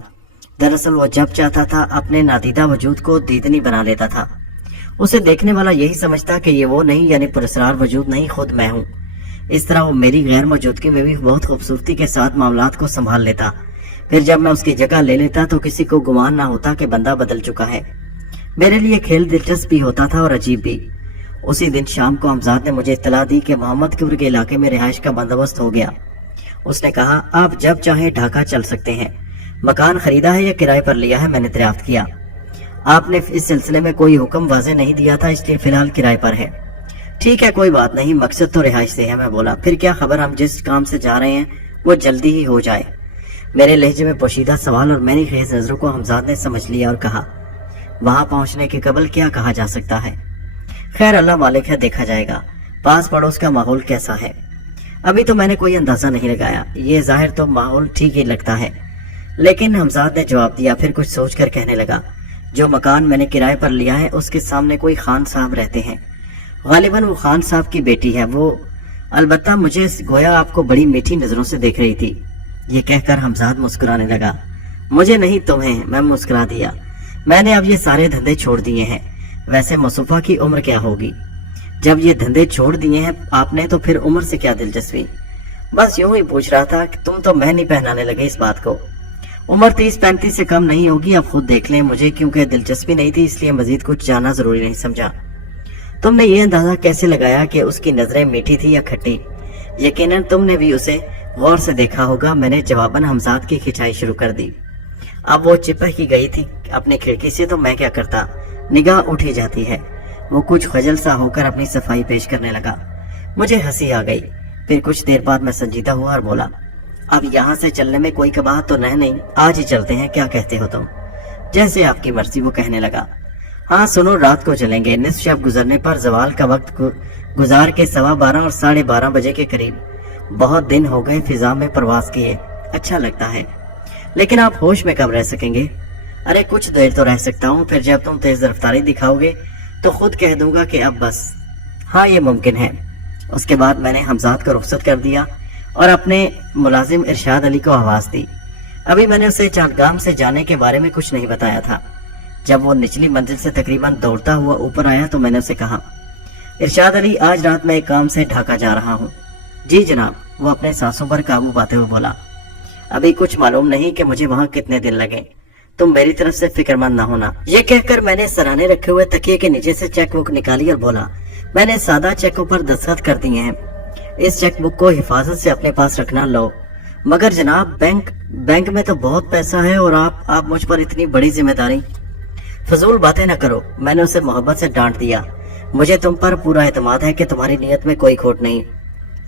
दरअसल वो जब चाहता था अपने नादीदा वजूद को दीदनी बना लेता था। उसे देखने वाला यही समझता कि ये वो नहीं, यानी पुरस्कार वजूद नहीं, खुद मैं हूँ। इस तरह वो मेरी गैर मौजूदगी में भी बहुत खूबसूरती के साथ मामलात को संभाल लेता। फिर जब मैं उसकी जगह ले लेता तो किसी को गुमान ना होता कि बंदा बदल चुका है। मेरे लिए खेल दिलचस्प भी होता था और अजीब भी। उसी दिन शाम को हमजाद ने मुझे इत्तला दी कि मोहम्मदपुर के इलाके में रिहाइश का बंदोबस्त हो गया। उसने कहा, आप जब चाहे ढाका चल सकते हैं। मकान खरीदा है या किराए पर लिया है? मैंने दरियाफ्त किया। आपने इस सिलसिले में कोई हुक्म वाज़ेह नहीं दिया था, इसलिए फिलहाल किराए पर है। ठीक है, कोई बात नहीं, मकसद तो रिहाइश से है। मैं बोला, फिर क्या खबर, हम जिस काम से जा रहे हैं वो जल्दी ही हो जाए। मेरे लहजे में पोशीदा सवाल और मेरी खेज नजरों को हमजाद ने समझ लिया और कहा, वहां पहुंचने के कबल क्या कहा जा सकता है? खैर, अल्लाह मालिक है, देखा जाएगा। पास पड़ोस का माहौल कैसा है? अभी तो मैंने कोई अंदाजा नहीं लगाया। ये जाहिर तो माहौल ठीक ही लगता है। लेकिन हमजाद ने जवाब दिया, फिर कुछ सोचकर कहने लगा, जो मकान मैंने किराए पर लिया है उसके सामने कोई खान साहब रहते हैं। गालिबन वो खान साहब की बेटी है। वो अलबत्ता मुझे गोया आपको बड़ी मीठी नजरों से देख रही थी। ये कहकर हमजाद मुस्कुराने लगा। मुझे नहीं, तुम्हें। मैं मुस्कुरा दिया। मैंने अब ये सारे धंधे छोड़ दिए हैं। वैसे मुसफ़ा की उम्र क्या होगी? जब ये धंधे छोड़ दिए हैं आपने तो फिर उम्र से क्या दिलचस्पी? बस यूं ही पूछ रहा था कि तुम तो मैं नहीं पहनाने लगे इस बात को। उम्र 30-35 से कम नहीं होगी, अब खुद देख लें। मुझे क्योंकि दिलचस्पी नहीं थी इसलिए मजीद कुछ जानना जरूरी नहीं समझा। तुमने ये अंदाजा कैसे लगाया कि उसकी नजरें मीठी थी या खट्टी? यकीनन तुमने भी उसे गौर से देखा होगा। मैंने जवाबन हमजाद की खिंचाई शुरू कर दी। अब वो चिपक ही गई थी अपनी खिड़की से, तो मैं क्या करता, निगाह उठी जाती है। वो कुछ खजल सा होकर अपनी सफाई पेश करने लगा। मुझे हंसी आ गई। फिर कुछ देर बाद मैं संजीदा हुआ और बोला, अब यहाँ से चलने में कोई कबाहत तो नहीं, आज ही चलते हैं, क्या कहते हो तुम? जैसे आपकी मर्जी। वो कहने लगा, हाँ सुनो, रात को चलेंगे। निस्फ शब गुजरने पर जवाल का वक्त गुजार के 12:15 और 12:30 बजे के करीब। बहुत दिन हो गए फिजा में प्रवास किए, अच्छा लगता है। लेकिन आप होश में कब रह सकेंगे? अरे कुछ देर तो रह सकता हूँ, फिर जब तुम तेज रफ्तारी दिखाओगे तो खुद कह दूंगा कि अब बस। हाँ, ये मुमकिन है। उसके बाद मैंने हमजाद को रुखसत कर दिया और अपने मुलाजिम इरशाद अली को आवाज दी। अभी मैंने उसे चालगाम से जाने के बारे में कुछ नहीं बताया था। जब वो निचली मंजिल से तकरीबन दौड़ता हुआ ऊपर आया तो मैंने उसे कहा, इरशाद अली, आज रात मैं एक काम से ढाका जा रहा हूँ। जी जनाब। वो अपने सांसों पर काबू पाते हुए बोला, अभी कुछ मालूम नहीं कि मुझे वहां कितने दिन लगे। तुम मेरी तरफ से फिक्रमंद ना होना। ये कहकर मैंने सराहने रखे हुए तकिए के नीचे से चेक बुक निकाली और बोला, मैंने सादा चेकों पर दस्तखत कर दिए हैं, इस चेक बुक को हिफाजत से अपने पास रखना। लो। मगर जनाब, बैंक में तो बहुत पैसा है और आप मुझ पर इतनी बड़ी जिम्मेदारी। फजूल बातें न करो, मैंने उसे मोहब्बत से डांट दिया। मुझे तुम पर पूरा एतमाद है कि तुम्हारी नीयत में कोई खोट नहीं।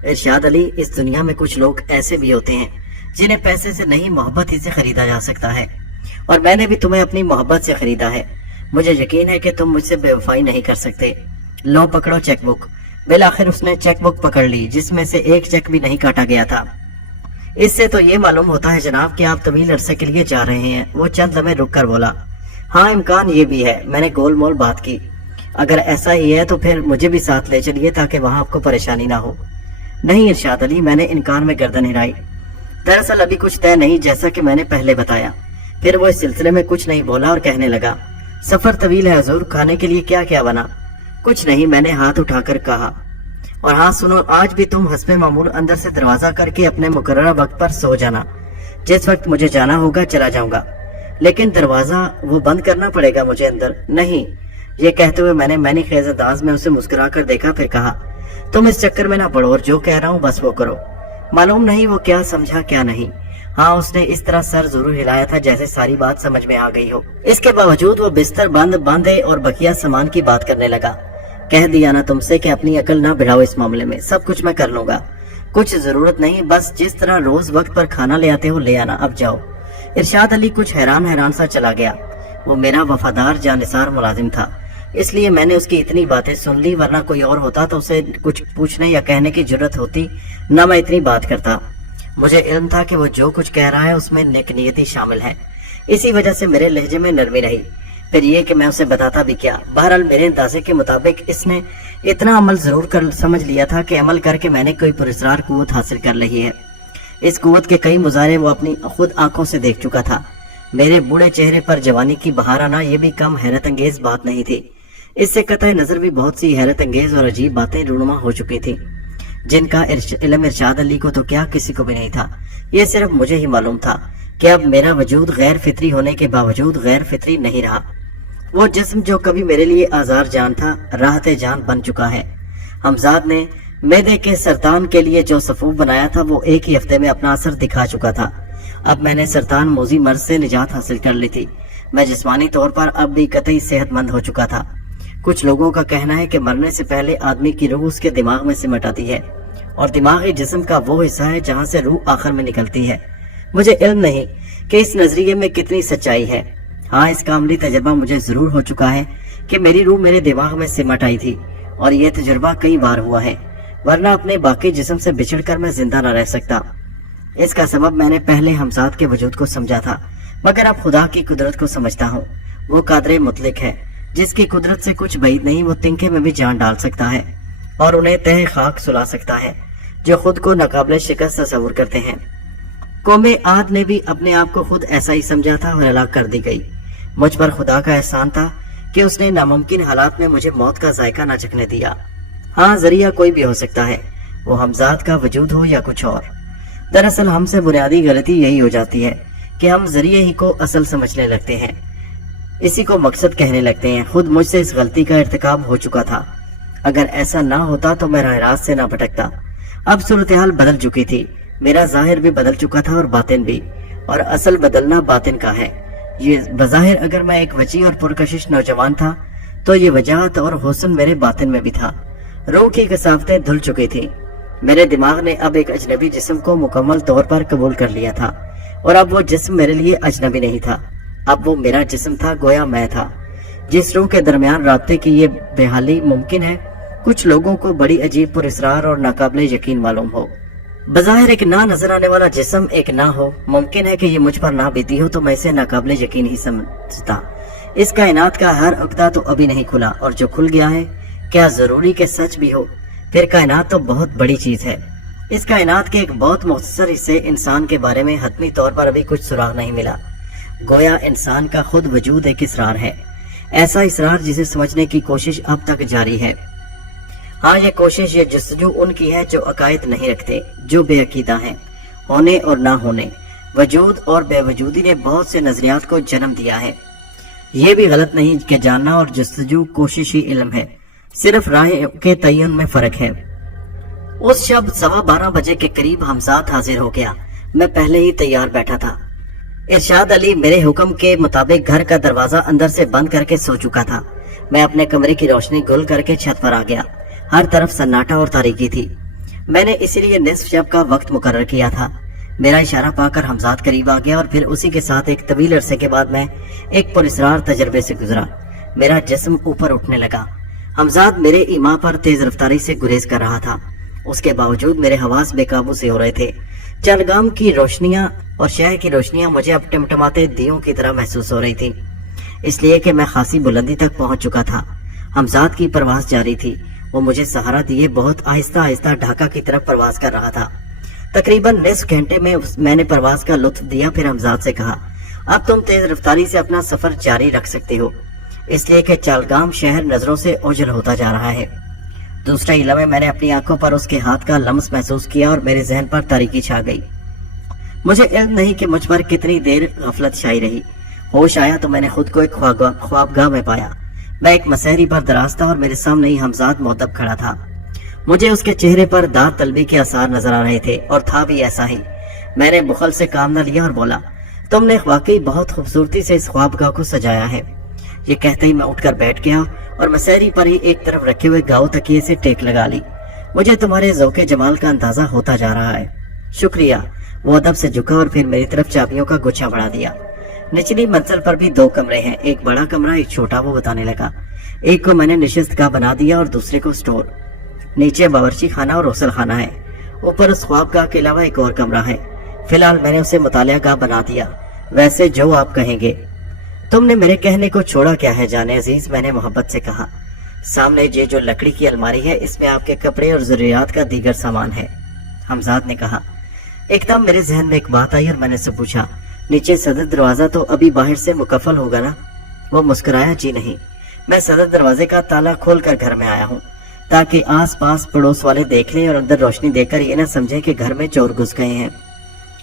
इरशाद अली, इस दुनिया में कुछ लोग ऐसे भी होते हैं जिन्हें पैसे से नहीं मोहब्बत ही से खरीदा जा सकता है, और मैंने भी तुम्हें अपनी मोहब्बत से खरीदा है। मुझे यकीन है कि तुम मुझसे बेवफाई नहीं कर सकते। लो पकड़ो चेक बुक। बिल आखिर उसने चेक बुक पकड़ ली, जिसमें से एक चेक भी नहीं काटा गया था। इससे तो ये मालूम होता है जनाब कि आप तवील अरसे के लिए जा रहे हैं। वो चंद लम्हे रुक कर बोला, हाँ इम्कान ये भी है। मैंने गोल मोल बात की, अगर ऐसा ही है तो फिर मुझे भी साथ ले चलिए ताकि वहां आपको परेशानी ना हो। नहीं इरशाद अली, मैंने इनकार में गर्दन हिलाई। दरअसल अभी कुछ तय नहीं, जैसा कि मैंने पहले बताया। फिर वो इस सिलसिले में कुछ नहीं बोला और कहने लगा, सफर तवील है हुजूर, खाने के लिए क्या क्या बना? कुछ नहीं, मैंने हाथ उठाकर कहा। और हाँ सुनो, आज भी तुम हस्बे मामूल अंदर से दरवाजा करके अपने मुकर्रर वक्त पर सो जाना। जिस वक्त मुझे जाना होगा चला जाऊंगा, लेकिन दरवाजा वो बंद करना पड़ेगा मुझे अंदर। नहीं। ये कहते हुए मैंने मैनी खेज अंदाज में उसे मुस्कुरा कर देखा, फिर कहा, तुम इस चक्कर में ना पड़ो और जो कह रहा हूँ बस वो करो। मालूम नहीं वो क्या समझा क्या नहीं। हाँ, उसने इस तरह सर जरूर हिलाया था जैसे सारी बात समझ में आ गई हो। इसके बावजूद वो बिस्तर बांधे और बकिया सामान की बात करने लगा। कह दिया ना तुमसे कि अपनी अकल ना बिठाओ इस मामले में, सब कुछ मैं कर लूंगा। कुछ जरूरत नहीं, बस जिस तरह रोज वक्त पर खाना ले आते हो ले आना, अब जाओ। इरशाद अली कुछ हैरान सा चला गया। वो मेरा वफादार जानिसार मुलाजिम था, इसलिए मैंने उसकी इतनी बातें सुन ली, वरना कोई और होता तो उसे कुछ पूछने या कहने की जरूरत होती न मैं इतनी बात करता। मुझे इल्म था कि वो जो कुछ कह रहा है उसमें नेक नियति शामिल है, इसी वजह से मेरे लहजे में नरमी रही। फिर ये कि मैं उसे बताता भी क्या। बहरहाल मेरे अंदाजे के मुताबिक इसने इतना अमल जरूर कर समझ लिया था कि अमल करके मैंने कोई पुरस्कार कुव्वत हासिल कर ली है। इस कुव्वत के कई मुजाहरे वो अपनी खुद आंखों से देख चुका था। मेरे बूढ़े चेहरे पर जवानी की बहार आना ये भी कम हैरत अंगेज बात नहीं थी। इससे कतई नजर भी बहुत सी हैरत अंगेज और अजीब बातें रूनुमा हो चुकी थी, जिनका इल्म इरशाद अली को तो क्या किसी को भी नहीं था। ये सिर्फ मुझे ही मालूम था कि अब मेरा वजूद गैर फितरी होने के बावजूद गैर फितरी नहीं रहा। वो जिस्म जो कभी मेरे लिए आजार जान था, राहत जान बन चुका है। हमजाद ने मैदे के सरतान के लिए जो सफूफ बनाया था वो एक ही हफ्ते में अपना असर दिखा चुका था। अब मैंने सरतान मोजी मर्ज से निजात हासिल कर ली थी। मैं जिस्मानी तौर पर अब भी कतई सेहतमंद हो चुका था। कुछ लोगों का कहना है कि मरने से पहले आदमी की रूह उसके दिमाग में सिमट आती है, और दिमाग ही जिस्म का वो हिस्सा है जहाँ से रूह आखिर में निकलती है। मुझे इल्म नहीं कि इस नजरिए में कितनी सच्चाई है। हाँ, इसका अमली तजर्बा मुझे जरूर हो चुका है कि मेरी रूह मेरे दिमाग में सिमट आई थी, और यह तजर्बा कई बार हुआ है, वरना अपने बाकी जिस्म से बिछड़कर मैं जिंदा न रह सकता। इसका सबब मैंने पहले हमजाद के वजूद को समझा था, मगर अब खुदा की कुदरत को समझता हूँ। वो कादरे मुतलिक है, जिसकी कुदरत से कुछ बैद नहीं। वो तिनके में भी जान डाल सकता है और उन्हें तह खाक सुला सकता है जो खुद को नाकाबिले शिकस्त तस्वुर करते हैं। कौमे आद ने भी अपने आप को खुद ऐसा ही समझा था और हलाक कर दी गई। मुझ पर खुदा का एहसान था कि उसने नामुमकिन हालात में मुझे मौत का जायका न चखने दिया। हाँ, जरिया कोई भी हो सकता है, वो हमजाद का वजूद हो या कुछ और। दरअसल हमसे बुनियादी गलती यही हो जाती है कि हम जरिए ही को असल समझने लगते हैं, इसी को मकसद कहने लगते हैं। खुद मुझसे इस गलती का इर्तिकाब हो चुका था। अगर ऐसा ना होता तो मैं राह रास्त से ना भटकता। अब सूरत-ए-हाल बदल चुकी थी, मेरा जाहिर भी बदल चुका था और बातिन भी, और असल बदलना बातिन का है। ये बज़ाहिर अगर मैं एक वची और पुरकशिश नौजवान था, तो ये वजाहत और हुस्न मेरे बातिन में भी था। रूह की कसावतें धुल चुकी थी। मेरे दिमाग ने अब एक अजनबी जिस्म को मुकम्मल तौर पर कबूल कर लिया था, और अब वो जिस्म मेरे लिए अजनबी नहीं था। अब वो मेरा जिस्म था, गोया मैं था। जिस रूह के दरमियान राब्ते की ये बेहाली मुमकिन है, कुछ लोगों को बड़ी अजीब पुरस्रार और नाकाबिले यकीन मालूम हो। बज़ाहिर एक ना नजर आने वाला जिस्म एक ना हो, मुमकिन है कि ये मुझ पर ना बीती हो तो मैं इसे नाकाबिले यकीन ही समझता। इस कायनात का हर उक्ता तो अभी नहीं खुला, और जो खुल गया है क्या जरूरी के सच भी हो? फिर कायनात तो बहुत बड़ी चीज है। इस कायनात के एक बहुत मुख्तसर हिस्से इंसान के बारे में हतमी तौर पर अभी कुछ सुराग नहीं मिला। गोया इंसान का खुद वजूद एक इसरार है, ऐसा इसरार जिसे समझने की कोशिश अब तक जारी है। हाँ, ये कोशिश, ये जस्तजू उनकी है जो अकायद नहीं रखते, जो बेअकीदा हैं, होने और ना होने, وجود اور بے وجودی نے بہت سے نظریات کو جنم دیا ہے۔ یہ بھی غلط نہیں کہ جاننا اور جستجو کوشش ہی علم ہے، صرف راہ کے تعین میں فرق ہے۔ اس شب 12:15 بجے کے قریب حمزاد حاضر ہو گیا۔ میں پہلے ہی تیار بیٹھا تھا۔ ارشاد علی میرے حکم کے مطابق گھر کا دروازہ اندر سے بند کر کے سو چکا تھا۔ میں اپنے کمرے کی روشنی گل کر کے چھت پر آ گیا۔ ہر طرف سناٹا اور تاریکی تھی۔ میں نے اسی لیے نصف شب کا وقت مقرر کیا تھا۔ میرا اشارہ پا کر حمزاد قریب آ گیا اور پھر اسی کے ساتھ ایک طویل عرصے کے بعد میں ایک پراسرار تجربے سے گزرا۔ میرا جسم اوپر اٹھنے لگا۔ حمزاد میرے ایما پر تیز رفتاری سے گریز کر رہا تھا۔ اس کے باوجود میرے حواس بے قابو سے ہو رہے تھے۔ چلگام کی روشنیاں اور شہر کی روشنیاں مجھے اب ٹمٹماتے دیوں کی طرح محسوس ہو رہی تھی، اس لیے کہ میں خاصی بلندی تک پہنچ چکا تھا۔ حمزاد کی پرواز جاری تھی۔ وہ مجھے سہارا دیے بہت آہستہ آہستہ ڈھاکہ کی طرف پرواز کر رہا تھا۔ تقریباً نصف گھنٹے میں نے پرواز کا لطف دیا، پھر حمزاد سے کہا اب تم تیز رفتاری سے اپنا سفر جاری رکھ سکتے ہو، اس لیے کہ چالگام شہر نظروں سے اوجھل ہوتا جا رہا ہے۔ دوسرے لمحے میں نے اپنی آنکھوں پر اس کے ہاتھ کا لمس محسوس کیا اور میرے ذہن پر تاریکی چھا گئی۔ مجھے علم نہیں کہ مجھ پر کتنی دیر غفلت چھائی رہی۔ ہوش آیا تو میں نے خود کو ایک خوابگاہ میں پایا۔ میں ایک مسحری پر دراز تھا اور میرے سامنے ہی حمزاد مؤدب کھڑا تھا۔ مجھے اس کے چہرے پر دار طلبی کے آثار نظر آ رہے تھے اور تھا بھی ایسا ہی۔ میں نے بخل سے کام نہ لیا اور بولا تم نے واقعی بہت خوبصورتی سے اس خوابگاہ کو سجایا ہے۔ یہ کہتے ہی میں اٹھ کر بیٹھ گیا اور مسحری پر ہی ایک طرف رکھے ہوئے گاؤ تکیے سے ٹیک لگا لی۔ مجھے تمہارے ذوق جمال کا اندازہ ہوتا جا رہا ہے۔ شکریہ۔ وہ ادب سے جھکا اور پھر میری طرف چابیوں کا گچھا بڑھا دیا۔ نچلی منزل پر بھی 2 کمرے ہیں، ایک بڑا کمرہ ایک چھوٹا، وہ بتانے لگا۔ ایک کو میں نے نشست گاہ بنا دیا اور دوسرے کو سٹور۔ نیچے باورچی خانہ اور غسل خانہ ہے۔ اوپر اس خوابگاہ کے علاوہ ایک اور کمرہ ہے۔ فی الحال میں نے اسے مطالعہ گاہ بنا دیا، ویسے جو آپ کہیں گے۔ تم نے میرے کہنے کو چھوڑا کیا ہے جانے عزیز، میں نے محبت سے کہا۔ سامنے یہ جو لکڑی کی الماری ہے اس میں آپ کے کپڑے اور ضروریات کا دیگر سامان ہے، حمزاد نے کہا۔ ایک دم میرے ذہن میں ایک بات آئی اور میں نے سے پوچھا نیچے صدر دروازہ تو ابھی باہر سے مکفل ہوگا نا؟ وہ مسکرایا جی نہیں، میں صدر دروازے کا تالا کھول کر گھر میں آیا ہوں تاکہ آس پاس پڑوس والے دیکھ لیں اور اندر روشنی دیکھ کر یہ نہ سمجھیں کہ گھر میں چور گھس گئے ہیں۔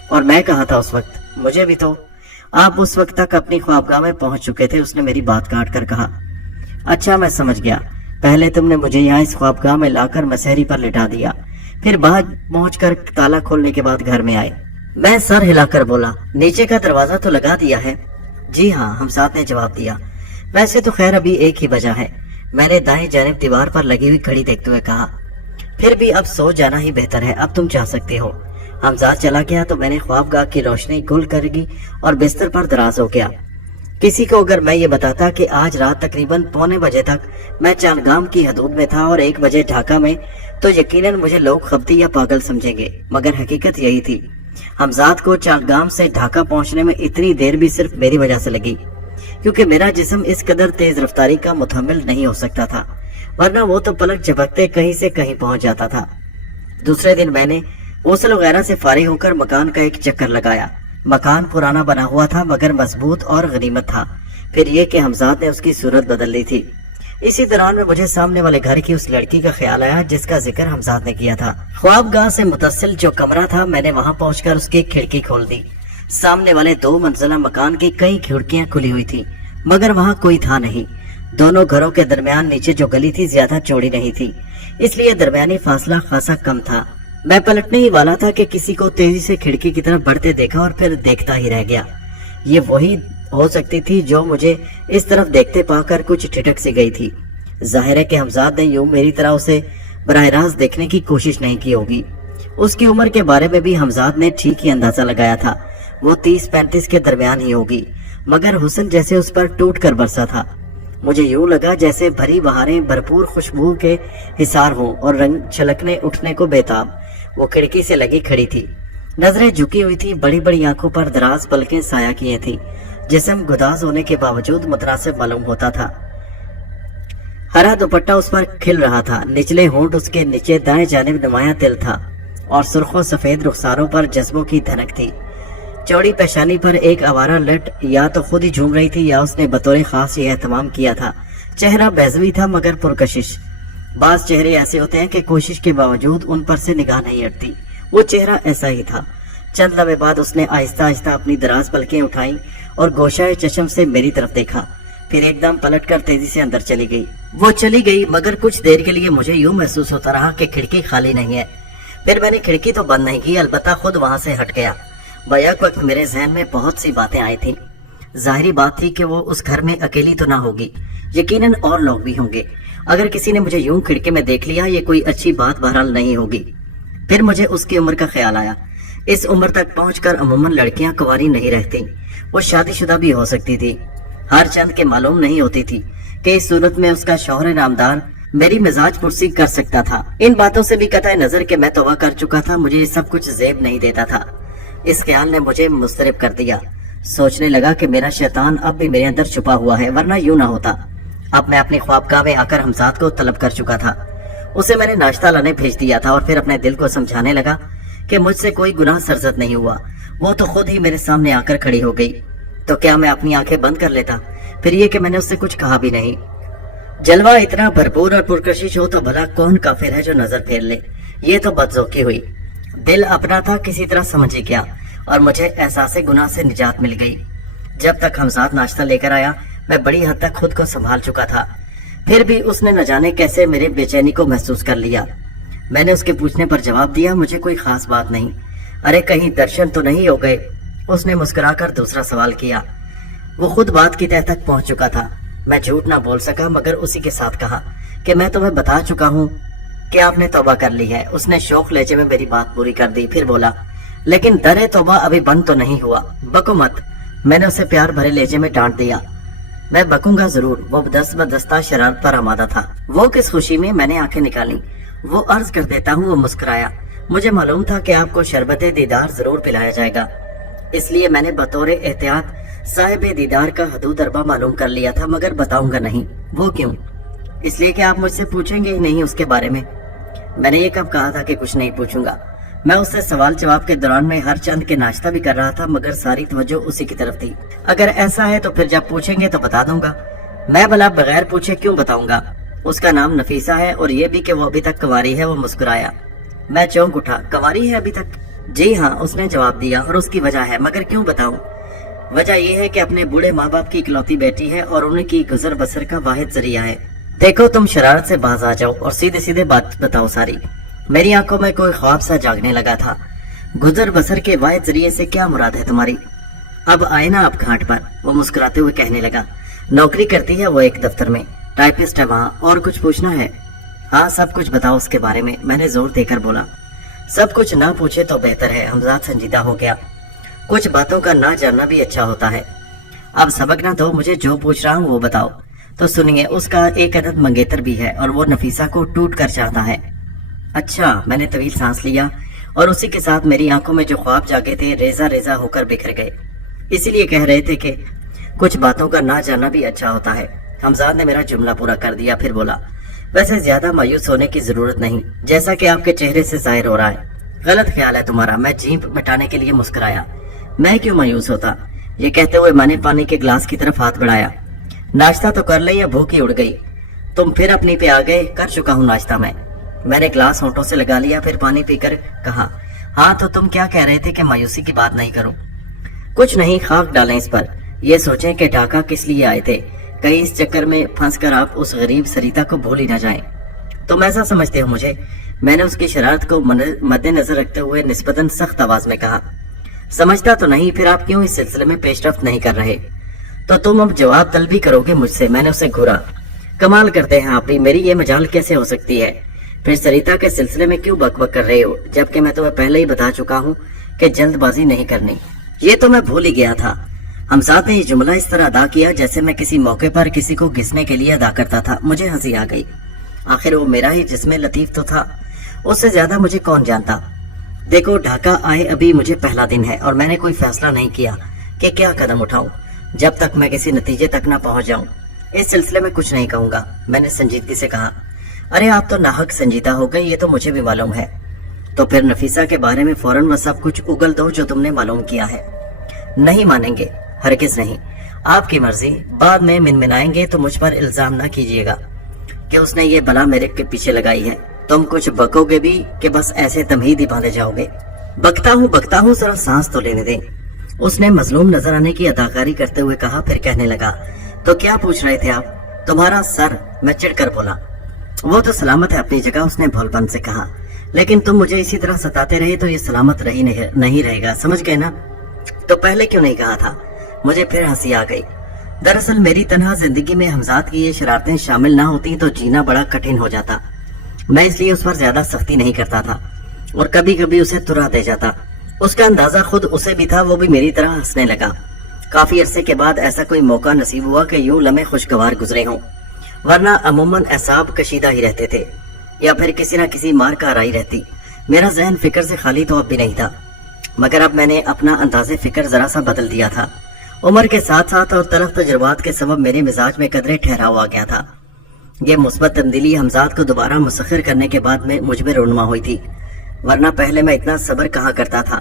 اور میں کہا تھا اس وقت؟ مجھے بھی تو۔ آپ اس وقت تک اپنی خوابگاہ میں پہنچ چکے تھے، اس نے میری بات کاٹ کر کہا۔ اچھا میں سمجھ گیا، پہلے تم نے مجھے یہاں اس خوابگاہ میں لا کر مسحری پر لٹا دیا، پھر باہر پہنچ کر تالا کھولنے کے بعد گھر میں آئے۔ میں سر ہلا کر بولا نیچے کا دروازہ تو لگا دیا ہے؟ جی ہاں، حمزاد نے جواب دیا۔ ویسے تو خیر ابھی ایک ہی بجا ہے، میں نے دائیں جانب دیوار پر لگی ہوئی گھڑی دیکھتے ہوئے کہا۔ پھر بھی اب سو جانا ہی بہتر ہے، اب تم چاہ سکتے ہو۔ حمزاد چلا گیا تو میں نے خوابگاہ کی روشنی گل کر گی اور بستر پر دراز ہو گیا۔ کسی کو اگر میں یہ بتاتا کہ آج رات تقریباً 1:45 بجے تک میں چالگام کی حدود میں تھا اور 1 بجے ڈھاکہ میں، تو یقیناً مجھے لوگ خبتی یا پاگل سمجھیں گے، مگر حقیقت یہی تھی۔ حمزاد کو چالگام سے ڈھاکہ پہنچنے میں اتنی دیر بھی صرف میری وجہ سے لگی، کیونکہ میرا جسم اس قدر تیز رفتاری کا متحمل نہیں ہو سکتا تھا، ورنہ وہ تو پلک جھپکتے کہیں سے کہیں پہنچ جاتا تھا۔ دوسرے دن میں نے غسل وغیرہ سے فارغ ہو کر مکان کا ایک چکر لگایا۔ مکان پرانا بنا ہوا تھا مگر مضبوط اور غنیمت تھا۔ پھر یہ کہ حمزاد نے اس کی صورت بدل لی تھی۔ اسی دوران میں مجھے سامنے والے گھر کی اس لڑکی کا خیال آیا جس کا ذکر حمزاد نے کیا تھا۔ خوابگاہ سے متصل جو کمرہ تھا میں نے وہاں پہنچ کر اس کی کھڑکی کھول دی۔ سامنے والے 2 منزلہ مکان کی کئی کھڑکیاں کھلی ہوئی تھی مگر وہاں کوئی تھا نہیں۔ دونوں گھروں کے درمیان نیچے جو گلی تھی زیادہ چوڑی نہیں تھی، اس لیے درمیانی فاصلہ خاصا کم تھا۔ میں پلٹنے ہی والا تھا کہ کسی کو تیزی سے کھڑکی کی طرف بڑھتے دیکھا اور پھر دیکھتا ہی رہ گیا۔ یہ وہی ہو سکتی تھی جو مجھے اس طرف دیکھتے پا کر کچھ ٹھٹک سی گئی تھی۔ ظاہر ہے کہ حمزاد نے یوں میری طرح اسے براہ راست دیکھنے کی کوشش نہیں کی ہوگی۔ اس کی عمر کے بارے میں بھی حمزاد نے ٹھیک ہی اندازہ لگایا تھا، وہ 30-35 کے درمیان ہی ہوگی، مگر حسن جیسے اس پر ٹوٹ کر برسا تھا۔ مجھے یوں لگا جیسے بھری بہاریں بھرپور خوشبو کے حصار ہوں اور رنگ چھلکنے اٹھنے کو بےتاب۔ وہ کھڑکی سے لگی کھڑی تھی، نظریں جھکی ہوئی تھی، بڑی بڑی آنکھوں پر دراز پلکیں سایہ کیے تھی، جسم گداز ہونے کے باوجود متناسب معلوم ہوتا تھا۔ ہرا دوپٹہ اس پر کھل رہا تھا، نچلے ہونٹ اس کے نیچے دائیں جانب نمایاں تل تھا اور سرخ و سفید رخساروں پر جذبوں کی دھنک تھی۔ چوڑی پیشانی پر ایک آوارہ لٹ یا تو خود ہی جھوم رہی تھی یا اس نے بطور خاص یہ اہتمام کیا تھا۔ چہرہ بیضوی تھا مگر پرکشش۔ بعض چہرے ایسے ہوتے ہیں کہ کوشش کے باوجود ان پر سے نگاہ نہیں ہٹتی، وہ چہرہ ایسا ہی تھا۔ चंद लम्हे बाद उसने आहिस्ता आहिस्ता अपनी दराज पलकें उठाई और गोशाए चश्म से मेरी तरफ देखा, फिर एकदम पलटकर तेजी से अंदर चली गई। वो चली गई, मगर कुछ देर के लिए मुझे यूं महसूस होता रहा कि खिड़की खाली नहीं है। फिर मैंने खिड़की तो बंद नहीं की, अलबत्ता खुद वहां से हट गया। बैक वक्त मेरे जहन में बहुत सी बातें आई थी। जाहिरी बात थी कि वो उस घर में अकेली तो ना होगी, यकीनन और लोग भी होंगे। अगर किसी ने मुझे यूं खिड़की में देख लिया, ये कोई अच्छी बात बहरहाल नहीं होगी। फिर मुझे उसकी उम्र का ख्याल आया। इस उम्र तक पहुंचकर अमूमन लड़कियां कुंवारी नहीं रहती, वो शादीशुदा भी हो सकती थी। हर चंद के मालूम नहीं होती थी कि इस सूरत में उसका शौहर नामदार मेरी मिजाज पुरसी कर सकता था। इन बातों से भी कतई नजर के मैं तौबा कर चुका था, मुझे ये सब कुछ जेब नहीं देता था। इस ख्याल ने मुझे मुस्तरब कर दिया। सोचने लगा कि मेरा शैतान अब भी मेरे अंदर छुपा हुआ है, वरना यूं ना होता। अब मैं अपनी ख्वाबगाह में आकर हमजाद को तलब कर चुका था। उसे मैंने नाश्ता लाने भेज दिया था और फिर अपने दिल को समझाने लगा कि मुझसे कोई गुनाह सरजद नहीं हुआ। वो तो खुद ही मेरे सामने आकर खड़ी हो गई, तो क्या मैं अपनी आंखें बंद कर लेता? फिर ये कि मैंने उससे कुछ कहा भी नहीं। जलवा इतना भरपूर और पुरकशिश हो तो भला कौन काफिर है जो नजर फेर ले। ये तो बदजोकी हुई। दिल अपना था, किसी तरह समझ ही गया और मुझे एहसास गुनाह से निजात मिल गई। जब तक हमजाद नाश्ता लेकर आया, मैं बड़ी हद तक खुद को संभाल चुका था। फिर भी उसने न जाने कैसे मेरे बेचैनी को महसूस कर लिया। मैंने उसके पूछने पर जवाब दिया, मुझे कोई खास बात नहीं। अरे कहीं दर्शन तो नहीं हो गए? उसने मुस्कुराकर दूसरा सवाल किया। वो खुद बात की तह तक पहुंच चुका था। मैं झूठ ना बोल सका, मगर उसी के साथ कहा कि मैं तुम्हें बता चुका हूँ कि आपने तौबा कर ली है। उसने शौक लहजे में मेरी बात पूरी कर दी, फिर बोला, लेकिन दरे तौबा अभी बंद तो नहीं हुआ। बको मत। मैंने उसे प्यार भरे लहजे में डांट दिया। मैं बकूंगा जरूर। वो दस्त बदस्ता शरारत पर आमादा था। वो किस खुशी में? मैंने आंखें निकाली। वो अर्ज कर देता हूँ। वो मुस्कुराया। मुझे मालूम था कि आपको शरबत दीदार जरूर पिलाया जाएगा, इसलिए मैंने बतौर एहतियात साहिब दीदार का हदूद अरबा मालूम कर लिया था, मगर बताऊंगा नहीं। वो क्यों? इसलिए कि आप मुझसे पूछेंगे ही नहीं उसके बारे में। मैंने ये कब कहा था कि कुछ नहीं पूछूंगा? मैं उससे सवाल जवाब के दौरान में हर चंद के नाश्ता भी कर रहा था, मगर सारी तवज्जो उसी की तरफ थी। अगर ऐसा है तो फिर जब पूछेंगे तो बता दूंगा। मैं भला बगैर पूछे क्यों बताऊंगा? उसका नाम नफीसा है और ये भी कि वो अभी तक कुंवारी है। वो मुस्कुराया। मैं चौंक उठा। कुंवारी है अभी तक? जी हाँ, उसने जवाब दिया, और उसकी वजह है। मगर क्यों बताऊं? वजह यह है कि अपने बूढ़े माँ बाप की इकलौती बेटी है और उनकी गुजर बसर का वाहिद जरिया है। देखो, तुम शरारत से बाज आ जाओ और सीधे सीधे बात बताओ सारी। मेरी आंखों में कोई ख्वाब सा जागने लगा था। गुजर बसर के वाहिद जरिए से क्या मुराद है तुम्हारी? अब आए ना आप घाट पर। वो मुस्कुराते हुए कहने लगा। नौकरी करती है वो एक दफ्तर में, टाइपिस्ट है वहाँ। और कुछ पूछना है? हाँ, सब कुछ बताओ उसके बारे में, मैंने जोर देकर बोला। सब कुछ ना पूछे तो बेहतर है। हमजाद संजीदा हो गया। कुछ बातों का ना जानना भी अच्छा होता है। अब सबक ना दो, मुझे जो पूछ रहा हूँ वो बताओ। तो सुनिए, उसका एक अदद मंगेतर भी है और वो नफीसा को टूट कर चाहता है। अच्छा। मैंने तवील सांस लिया और उसी के साथ मेरी आंखों में जो ख्वाब जागे थे रेजा रेजा होकर बिखर गए। इसीलिए कह रहे थे कि कुछ बातों का ना जानना भी अच्छा होता है। हमजाद ने मेरा जुमला पूरा कर दिया, फिर बोला, वैसे ज्यादा मायूस होने की जरूरत नहीं, जैसा कि आपके चेहरे से जाहिर हो रहा है। गलत ख्याल है तुम्हारा। मैं जीभ मिटाने के लिए मुस्कुराया। मैं क्यों मायूस होता? ये कहते हुए मैंने पानी के ग्लास की तरफ हाथ बढ़ाया। नाश्ता तो कर ले या भूख ही उड़ गई? तुम फिर अपनी पे आ गए। कर चुका हूँ नाश्ता मैं। मैंने ग्लास होंठों से लगा लिया, फिर पानी पीकर कहा, हाँ तो तुम क्या कह रहे थे कि मायूसी की बात नहीं करो? कुछ नहीं, खाक डालें इस पर। यह सोचें कि ढाका किस लिए आए थे, कहीं इस चक्कर में फंसकर आप उस गरीब सरिता को भूल ही ना जाएं। तुम ऐसा समझते हो मुझे? मैंने उसकी शरारत को मद्देनजर रखते हुए निस्बतन सख्त आवाज में कहा। समझता तो नहीं, फिर आप क्यों इस सिलसिले में पेशरफ्त नहीं कर रहे? तो तुम अब जवाब तलबी करोगे मुझसे? मैंने उसे घूरा। कमाल करते हैं आप भी, मेरी ये मजाल कैसे हो सकती है? फिर सरिता के सिलसिले में क्यों बकबक कर रहे हो, जबकि मैं तुम्हें पहले ही बता चुका हूँ कि जल्दबाजी नहीं करनी। ये तो मैं भूल ही गया था। हमजाद ने ये जुमला इस तरह अदा किया जैसे मैं किसी मौके पर किसी को घिसने के लिए अदा करता था। मुझे हंसी आ गई। आखिर वो मेरा ही जिस्म लतीफ तो था, उससे ज्यादा मुझे कौन जानता। देखो, ढाका आए अभी मुझे पहला दिन है और मैंने कोई फैसला नहीं किया कि क्या कदम उठाऊं। जब तक मैं किसी नतीजे तक ना पहुंच जाऊं, इस सिलसिले में कुछ नहीं कहूंगा। मैंने संजीदगी से कहा। अरे आप तो नाहक संजीदा हो गए, ये तो मुझे भी मालूम है। तो फिर नफीसा के बारे में फौरन वो सब कुछ उगल दो जो तुमने मालूम किया है। नहीं मानेंगे, हरगिज नहीं। आपकी मर्जी। बाद में मिनमिनाएंगे तो मुझ पर इल्जाम ना कीजिएगा कि उसने ये बला मेरे के पीछे लगाई है। तुम कुछ बकोगे भी कि बस ऐसे तमहीद ही बांधे जाओगे? बकता हूँ जरा सांस तो लेने दे। उसने मजलूम नजर आने की अदाकारी करते हुए कहा, फिर कहने लगा, तो क्या पूछ रहे थे आप? तुम्हारा सर। मैं चिढ़कर बोला। वो तो सलामत है अपनी जगह, उसने भोलपन से कहा, लेकिन तुम मुझे इसी तरह सताते रहे तो ये सलामत नहीं रहेगा, समझ गए ना? तो पहले क्यों नहीं कहा था? मुझे फिर हंसी आ गई। दरअसल मेरी तन्हा जिंदगी में हमजाद की ये शरारतें शामिल ना होती तो जीना बड़ा कठिन हो जाता। मैं इसलिए उस पर ज्यादा सख्ती नहीं करता था और कभी कभी उसे तुरा दे जाता। उसका अंदाजा खुद उसे भी था, वो भी मेरी तरह हंसने लगा। काफी अरसे के बाद ऐसा कोई मौका नसीब हुआ कि यूं लम्हे खुशगवार गुजरे हों, वरना अमूमन एसाब कशीदा ही रहते थे या फिर किसी न किसी मार का राई रहती। मेरा जहन फिक्र से खाली तो अब भी नहीं था, मगर अब मैंने अपना अंदाजे फिक्र जरा सा बदल दिया था। उम्र के साथ साथ और तलख तजुर्बात के सबब मेरे मिजाज में कदरे ठहराव आ गया था। ये मुस्बत तब्दीली हमजाद को दोबारा मुसखिर करने के बाद में मुझ में रोनुमा हुई थी, वरना पहले मैं इतना सब्र कहाँ करता था।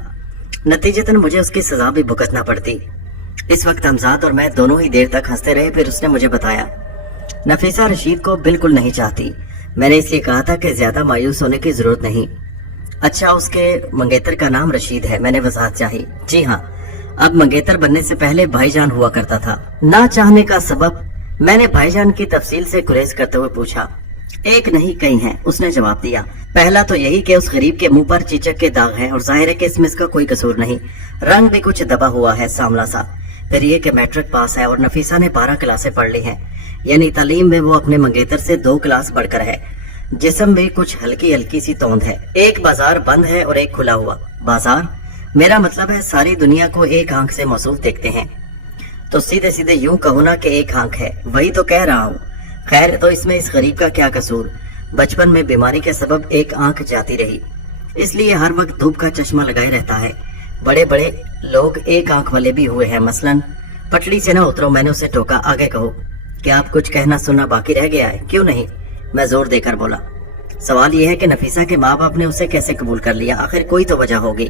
नतीजतन मुझे उसकी सजा भी भुगतना पड़ती। इस वक्त हमजाद और मैं दोनों ही देर तक हंसते रहे। फिर उसने मुझे बताया, नफीसा रशीद को बिल्कुल नहीं चाहती। मैंने इसलिए कहा था कि ज्यादा मायूस होने की जरूरत नहीं। अच्छा, उसके मंगेतर का नाम रशीद है? मैंने वजाहत चाही। जी हाँ, अब मंगेतर बनने से पहले भाईजान हुआ करता था। ना चाहने का सबब? मैंने भाईजान की तफसील से गुरेज करते हुए पूछा। एक नहीं कई हैं, उसने जवाब दिया। पहला तो यही कि उस गरीब के मुंह पर चीचक के दाग हैं और जाहिर है कि इसमें इसका कोई कसूर नहीं, रंग भी कुछ दबा हुआ है, सांवला सा। फिर ये कि मैट्रिक पास है और नफीसा ने 12 क्लासें पढ़ ली हैं, यानी तालीम में वो अपने मंगेतर से 2 क्लास बढ़कर है। जिस्म में कुछ हल्की हल्की सी तोंद है। एक बाजार बंद है और एक खुला हुआ। बाजार? मेरा मतलब है सारी दुनिया को एक आंख से मौसूफ देखते हैं। तो सीधे सीधे यूं कहो ना कि एक आंख है, वही तो कह रहा हूँ। खैर, तो इसमें इस गरीब का क्या कसूर? बचपन में बीमारी के सबब एक आंख जाती रही, इसलिए हर वक्त धूप का चश्मा लगाए रहता है। बड़े बड़े लोग एक आंख वाले भी हुए हैं, मसलन। पटड़ी से ना उतरो, मैंने उसे टोका। आगे कहो। क्या आप कुछ कहना सुनना बाकी रह गया है? क्यों नहीं, मैं जोर देकर बोला। सवाल यह है कि नफीसा के माँ बाप ने उसे कैसे कबूल कर लिया? आखिर कोई तो वजह होगी।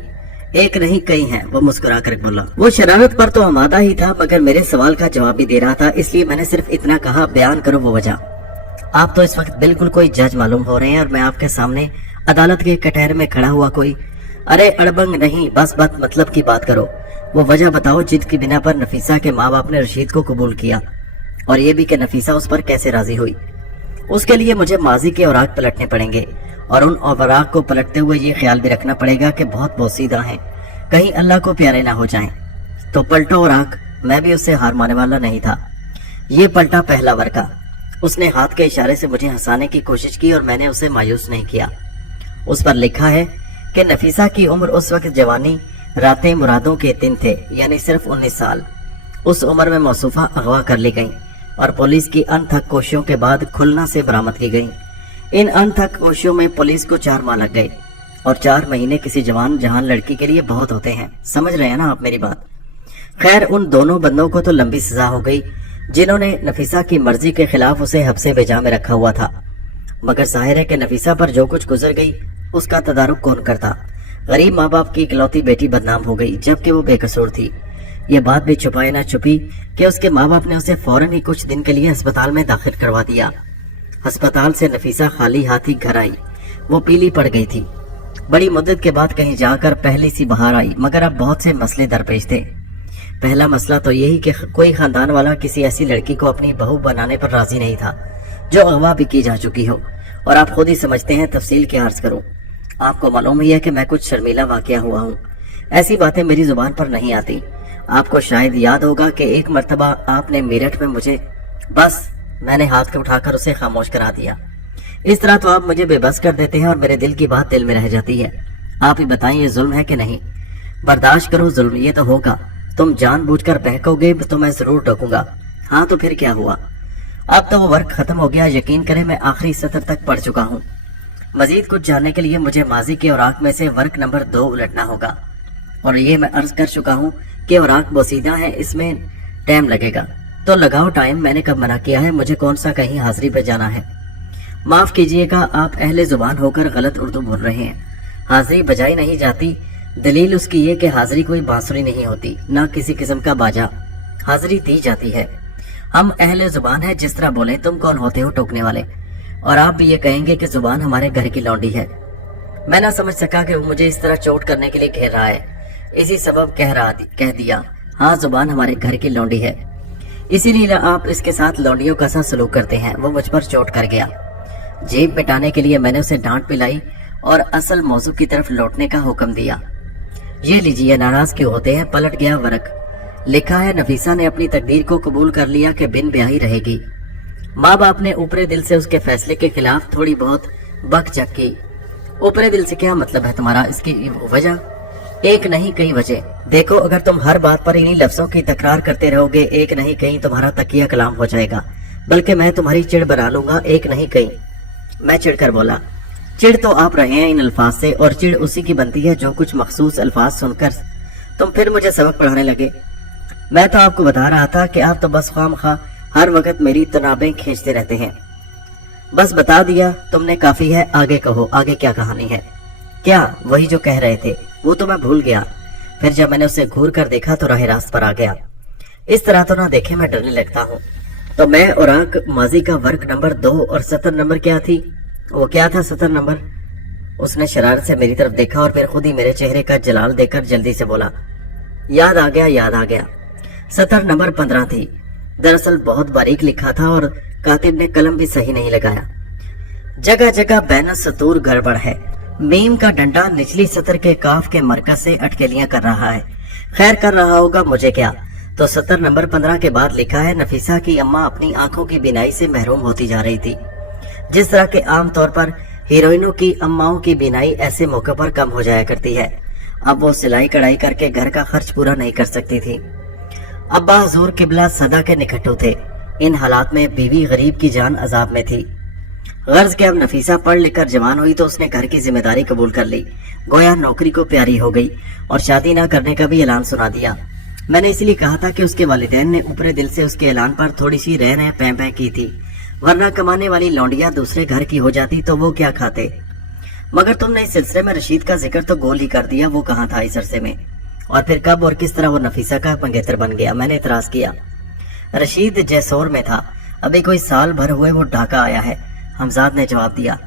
एक नहीं कई हैं, वो मुस्कुरा कर बोला। वो शरारत पर तो आमादा ही था, मगर मेरे सवाल का जवाब भी दे रहा था, इसलिए मैंने सिर्फ इतना कहा, बयान करो वो वजह। आप तो इस वक्त बिल्कुल कोई जज मालूम हो रहे हैं और मैं आपके सामने अदालत के कटहरे में खड़ा हुआ कोई। अरे अड़बंग नहीं, बस बात मतलब की बात करो। वो वजह बताओ जिसकी बिना पर नफीसा के माँ बाप ने रशीद को कबूल किया, और ये भी कि नफीसा उस पर कैसे राजी हुई। उसके लिए मुझे माजी के औराक पलटने पड़ेंगे और उन औराक को पलटते हुए ये ख्याल भी रखना पड़ेगा कि बहुत बोसीदा हैं, कहीं अल्लाह को प्यारे ना हो जाएं। तो पलटो औराक। मैं भी उससे हार मानने वाला नहीं था। ये पलटा पहला वर्का। उसने हाथ के इशारे से मुझे हंसाने की कोशिश की और मैंने उसे मायूस नहीं किया। उस पर लिखा है कि नफीसा की उम्र उस वक्त जवानी रातें मुरादों के दिन थे, यानी सिर्फ 19 साल। उस उम्र में मौसूफा अगवा कर ली गई और पुलिस की अनथक कोशिशों के बाद खुलना से बरामद की गई। इन अनथक कोशिशों में पुलिस को 4 माह लग गए और 4 महीने किसी जवान जहान लड़की के लिए बहुत होते हैं। समझ रहे हैं ना आप मेरी बात? खैर, उन दोनों बंदों को तो लंबी सजा हो गई जिन्होंने नफीसा की मर्जी के खिलाफ उसे हब्से बेजा में रखा हुआ था, मगर जाहिर है कि नफीसा पर जो कुछ गुजर गई उसका तदारुक कौन करता। गरीब माँ बाप की इकलौती बेटी बदनाम हो गई, जबकि वो बेकसूर थी। ये बात भी छुपाई ना छुपी कि उसके माँ बाप ने उसे फौरन ही कुछ दिन के लिए अस्पताल में दाखिल करवा दिया। अस्पताल से नफीसा खाली हाथ ही घर आई। वो पीली पड़ गई थी। बड़ी मुद्दत के बाद कहीं जाकर पहली सी बाहर आई, मगर अब बहुत से मसले दरपेश थे। पहला मसला तो यही कि कोई खानदान वाला किसी ऐसी लड़की को अपनी बहू बनाने पर राजी नहीं था जो अगवा भी की जा चुकी हो, और आप खुद ही समझते हैं, तफसील क्या अर्ज करूं। आपको मालूम ही है कि मैं कुछ शर्मीला वाकया हुआ हूँ। ऐसी बातें मेरी जुबान पर नहीं आती। आपको शायद याद होगा कि एक मर्तबा आपने मेरठ में मुझे, बस मैंने हाथ के उठाकर उसे खामोश करा दिया। इस तरह तो आप मुझे बेबस कर देते हैं और मेरे दिल की बात दिल में रह जाती है। आप ही बताएं, ये जुल्म है कि नहीं? बर्दाश्त करो जुल्म, ये तो होगा। तुम जानबूझकर बहकोगे तो मैं जरूर टोकूंगा। हाँ तो फिर क्या हुआ? अब तो वो वर्क खत्म हो गया। यकीन करें, मैं आखिरी सत्र तक पढ़ चुका हूँ। मजीद कुछ जानने के लिए मुझे माजी के औराक में से वर्क नंबर 2 उलटना होगा, और ये मैं अर्ज कर चुका हूँ कि औराक बोसीदा है, इसमें टाइम लगेगा। तो लगाओ टाइम। मैंने कब मना किया है? मुझे कौन सा कहीं हाजिरी पे जाना है? माफ कीजिएगा, आप अहले जुबान होकर गलत उर्दू बोल रहे हैं। हाजिरी बजाई नहीं जाती। दलील उसकी ये कि हाजिरी कोई बांसुरी नहीं होती, ना किसी किस्म का बाजा। हाजिरी दी जाती है। हम अहले जुबान है, जिस तरह बोले। तुम कौन होते हो टोकने वाले? और आप भी ये कहेंगे कि जुबान हमारे घर की लौंडी है। मैं ना समझ सका कि वो मुझे इस तरह चोट करने के लिए घेर रहा है। इसी सबब कह दिया, हाँ जुबान हमारे घर की लौंडी है, इसीलिए आप इसके साथ लौंडियों का सा सलूक करते हैं। वो मुझ पर चोट कर गया। जेब मिटाने के लिए मैंने उसे डांट पिलाई और असल मौजू की तरफ लौटने का हुक्म दिया। ये लीजिए, नाराज क्यों होते हैं? पलट गया वर्क। लिखा है नफीसा ने अपनी तकदीर को कबूल कर लिया कि बिन ब्याही रहेगी। माँ बाप ने ऊपरे दिल से उसके फैसले के खिलाफ थोड़ी बहुत बकझक की। ऊपरे दिल से क्या मतलब है तुम्हारा? इसकी वजह एक नहीं कई वजह। देखो, अगर तुम हर बात पर इन्हीं लफ्जों की तकरार करते रहोगे, एक नहीं कहीं तुम्हारा तकिया कलाम हो जाएगा, बल्कि मैं तुम्हारी चिढ़ बना लूंगा, एक नहीं कहीं। मैं चिढ़ कर बोला, चिढ़ तो आप रहे हैं इन अल्फाज से, और चिढ़ उसी की बनती है जो कुछ मखसूस अल्फाज सुनकर तुम फिर मुझे सबक पढ़ाने लगे। मैं तो आपको बता रहा था कि आप तो बस ख्वामखा हर वक्त मेरी तनाबें खींचते रहते हैं। बस बता दिया तुमने, काफी है, आगे कहो, आगे क्या कहानी है? क्या वही जो कह रहे थे? वो तो मैं भूल गया। फिर जब मैंने उसे घूर कर देखा तो राह रास्त पर आ गया। इस तरह तो ना देखे मैं डरने लगता हूँ। तो मैं औराक माजी का वर्क नंबर 2 और सतर नंबर क्या थी? वो क्या था सतर नंबर? उसने शरारत से मेरी तरफ देखा और फिर खुद ही मेरे चेहरे का जलाल देखकर जल्दी से बोला, याद आ गया, याद आ गया। सतर नंबर 15 थी। दरअसल बहुत बारीक लिखा था और कातिब ने कलम भी सही नहीं लगाया। जगह जगह बैन सतूर गड़बड़ है। मीम का डंडा निचली सतर के काफ के मरकज से अटकेलियां कर रहा है। खैर कर रहा होगा, मुझे क्या। तो सतर नंबर 15 के बाद लिखा है, नफीसा की अम्मा अपनी आंखों की बिनाई से महरूम होती जा रही थी। जिस तरह के आम तौर पर हीरोइनों की अम्माओं की बिनाई ऐसे मौके पर कम हो जाया करती है। अब वो सिलाई कढ़ाई करके घर का खर्च पूरा नहीं कर सकती थी। अब्बा हुजूर किबला सदा के निकट्टू थे। इन हालात में बीवी गरीब की जान अजाब में थी। गर्ज के अब नफीसा पढ़ लिख कर जवान हुई तो उसने घर की जिम्मेदारी कबूल कर ली, गोया नौकरी को प्यारी हो गई और शादी ना करने का भी ऐलान सुना दिया। मैंने इसलिए कहा था कि उसके वालिदैन ने ऊपरे दिल से उसके ऐलान पर थोड़ी सी रह पैं की थी, वरना कमाने वाली लौंडिया दूसरे घर की हो जाती तो वो क्या खाते। मगर तुमने इस सिलसिले में रशीद का जिक्र तो गोल ही कर दिया। वो कहाँ था इस अरसे में, और फिर कब और किस तरह वो नफीसा का मंगेतर बन गया? मैंने इतराज किया। रशीद जैसौर में था, अभी कोई साल भर हुए वो ढाका आया है। हमजाद ने जवाब दिया,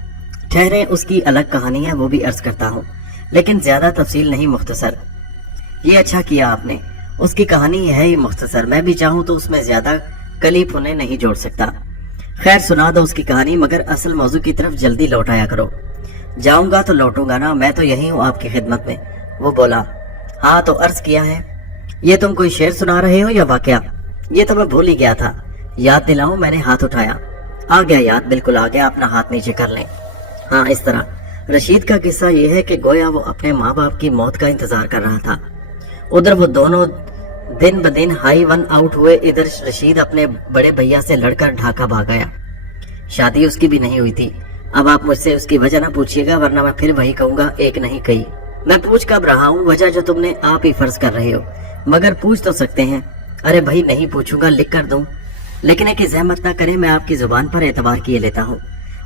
ठहरे, उसकी अलग कहानी है, वो भी अर्ज करता हूँ, लेकिन ज्यादा तफसील नहीं, मुख्तसर। ये अच्छा किया आपने, उसकी कहानी है ही मुख्तसर। मैं भी चाहूँ तो उसमें ज्यादा कलीफ उन्हें नहीं जोड़ सकता। खैर सुना दो उसकी कहानी, मगर असल मौजू की तरफ जल्दी लौट आया करो। जाऊंगा तो लौटूंगा ना, मैं तो यही हूँ आपकी खिदमत में। वो बोला, हाँ तो अर्ज किया है। ये तुम कोई शेर सुना रहे हो या वाकया? ये तो मैं भूल ही गया था, याद दिलाऊं? मैंने हाथ उठाया। आ गया याद, बिल्कुल आ गया, अपना हाथ नीचे कर लें। हाँ, इस तरह रशीद का किस्सा ये है कि गोया वो अपने माँ बाप की मौत का इंतजार कर रहा था। उधर वो दोनों दिन ब दिन हाई वन आउट हुए। इधर रशीद अपने बड़े भैया से लड़कर ढाका भाग गया। शादी उसकी भी नहीं हुई थी। अब आप मुझसे उसकी वजह ना पूछिएगा, वरना मैं फिर वही कहूंगा, एक नहीं कही। मैं पूछ कब रहा हूँ वजह जो तुमने आप ही फर्ज कर रहे हो, मगर पूछ तो सकते हैं। अरे भाई नहीं पूछूंगा, लिख कर दूं, लेकिन एक जहमत ना करें, मैं आपकी जुबान पर एतबार किए लेता हूँ।